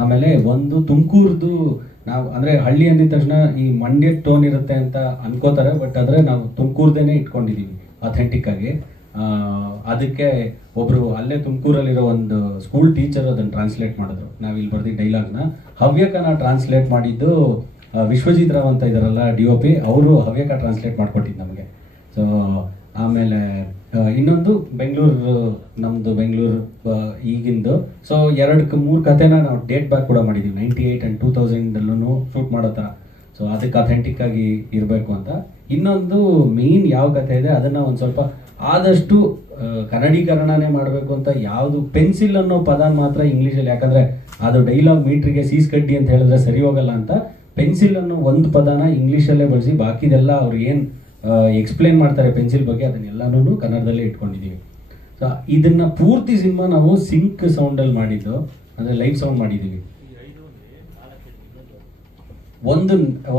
ಆಮೇಲೆ ಒಂದು ತುಮಕೂರ್ದು. ನಾವು ಅಂದ್ರೆ ಹಳ್ಳಿ ಅಂದಿದ ತಕ್ಷಣ ಈ ಮಂಡ್ಯ ಟೋನ್ ಇರುತ್ತೆ ಅಂತ ಅನ್ಕೋತಾರೆ, ಬಟ್ ಆದ್ರೆ ನಾವು ತುಮಕೂರ್ದೇನೆ ಇಟ್ಕೊಂಡಿದೀವಿ ಅಥೆಂಟಿಕ್ ಆಗಿ. ಅದಕ್ಕೆ ಒಬ್ರು ಅಲ್ಲೇ ತುಮಕೂರಲ್ಲಿರೋ ಒಂದು ಸ್ಕೂಲ್ ಟೀಚರ್ ಅದನ್ನ ಟ್ರಾನ್ಸ್ಲೇಟ್ ಮಾಡಿದ್ರು. ನಾವ್ ಇಲ್ಲಿ ಬರ್ದಿದ್ದ ಡೈಲಾಗ್ನ ಹವ್ಯಕನ ಟ್ರಾನ್ಸ್ಲೇಟ್ ಮಾಡಿದ್ದು ವಿಶ್ವಜಿತ್ ರಾವ್ ಅಂತ ಇದಾರಲ್ಲ DOP, ಅವರು ಹವ್ಯಕ ಟ್ರಾನ್ಸ್ಲೇಟ್ ಮಾಡ್ಕೊಟ್ಟಿದ್ದು ನಮಗೆ. ಸೊ ಆಮೇಲೆ ಇನ್ನೊಂದು ನಮ್ದು ಬೆಂಗಳೂರು ಈಗಿಂದು. ಸೊ 2-3 ಕಥೆನ ನಾವು ಡೇಟ್ ಬ್ಯಾಕ್ ಕೂಡ ಮಾಡಿದೀವಿ, 98 and 2000 ಶೂಟ್ ಮಾಡೋ ತರ. ಸೊ ಅದಕ್ಕೆ ಅಥೆಂಟಿಕ್ ಆಗಿ ಇರಬೇಕು ಅಂತ. ಇನ್ನೊಂದು ಮೇನ್ ಯಾವ ಕಥೆ ಇದೆ ಅದನ್ನ ಒಂದ್ ಸ್ವಲ್ಪ ಆದಷ್ಟು ಕನ್ನಡೀಕರಣನೇ ಮಾಡಬೇಕು ಅಂತ. ಯಾವುದು ಪೆನ್ಸಿಲ್ ಅನ್ನೋ ಪದ ಮಾತ್ರ ಇಂಗ್ಲಿಷಲ್ಲಿ, ಯಾಕಂದ್ರೆ ಅದು ಡೈಲಾಗ್ ಮೀಟ್ರಿಗೆ ಸೀಸ್ ಕಡ್ಡಿ ಅಂತ ಹೇಳಿದ್ರೆ ಸರಿ ಹೋಗಲ್ಲ ಅಂತ ಪೆನ್ಸಿಲ್ ಅನ್ನೋ ಒಂದು ಪದನ ಇಂಗ್ಲಿಷಲ್ಲೇ ಬಳಸಿ ಬಾಕಿದೆಲ್ಲ ಅವ್ರು ಏನ್ ಎಕ್ಸ್ಪ್ಲೇನ್ ಮಾಡ್ತಾರೆ ಪೆನ್ಸಿಲ್ ಬಗ್ಗೆ ಅದನ್ನೆಲ್ಲಾನು ಕನ್ನಡದಲ್ಲೇ ಇಟ್ಕೊಂಡಿದೀವಿ. ಸೊ ಇದನ್ನ ಪೂರ್ತಿ ಸಿನಿಮಾ ನಾವು ಸಿಂಕ್ ಸೌಂಡ್ ಅಲ್ಲಿ ಮಾಡಿದ್ದು, ಅಂದ್ರೆ ಲೈವ್ ಸೌಂಡ್ ಮಾಡಿದೀವಿ.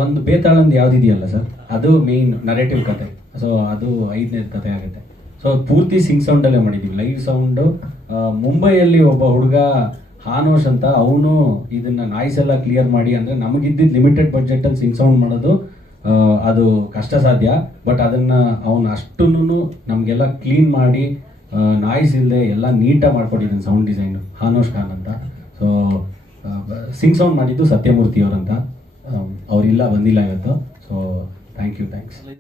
ಒಂದು ಬೇತಾಳಂದು ಯಾವ್ದಿದೆಯಲ್ಲ ಸರ್, ಅದು ಮೇನ್ ನರೇಟಿವ್ ಕತೆ. ಸೊ ಅದು 5ನೇ ಕತೆ ಆಗುತ್ತೆ. ಸೊ ಪೂರ್ತಿ ಸಿಂಕ್ ಸೌಂಡ್ ಅಲ್ಲೇ ಮಾಡಿದೀವಿ, ಲೈವ್ ಸೌಂಡ್. ಮುಂಬೈಯಲ್ಲಿ ಒಬ್ಬ ಹುಡುಗ ಹಾನೋಶ್ ಅಂತ, ಅವನು ಇದನ್ನ ನಾಯ್ಸ್ ಎಲ್ಲ ಕ್ಲಿಯರ್ ಮಾಡಿ, ಅಂದ್ರೆ ನಮಗಿದ್ದಿದ್ದು ಲಿಮಿಟೆಡ್ ಬಡ್ಜೆಟ್ ಅಲ್ಲಿ ಸಿಂಕ್ ಸೌಂಡ್ ಮಾಡೋದು ಅದು ಕಷ್ಟ ಸಾಧ್ಯ. ಬಟ್ ಅದನ್ನ ಅವನು ಅಷ್ಟನ್ನು ನಮ್ಗೆಲ್ಲ ಕ್ಲೀನ್ ಮಾಡಿ ನಾಯ್ಸ್ ಇಲ್ಲದೆ ಎಲ್ಲ ನೀಟಾಗಿ ಮಾಡ್ಕೊಟ್ಟಿದ್ದಾನೆ ಸೌಂಡ್ ಡಿಸೈನ್, ಹಾನೋಶ್ ಖಾನ್ ಅಂತ. ಸೊ ಸಿಂಕ್ ಸೌಂಡ್ ಮಾಡಿದ್ದು ಸತ್ಯಮೂರ್ತಿ ಅವರಂತ, ಅವರಿಲ್ಲ ಬಂದಿಲ್ಲ ಇವತ್ತು. So thanks.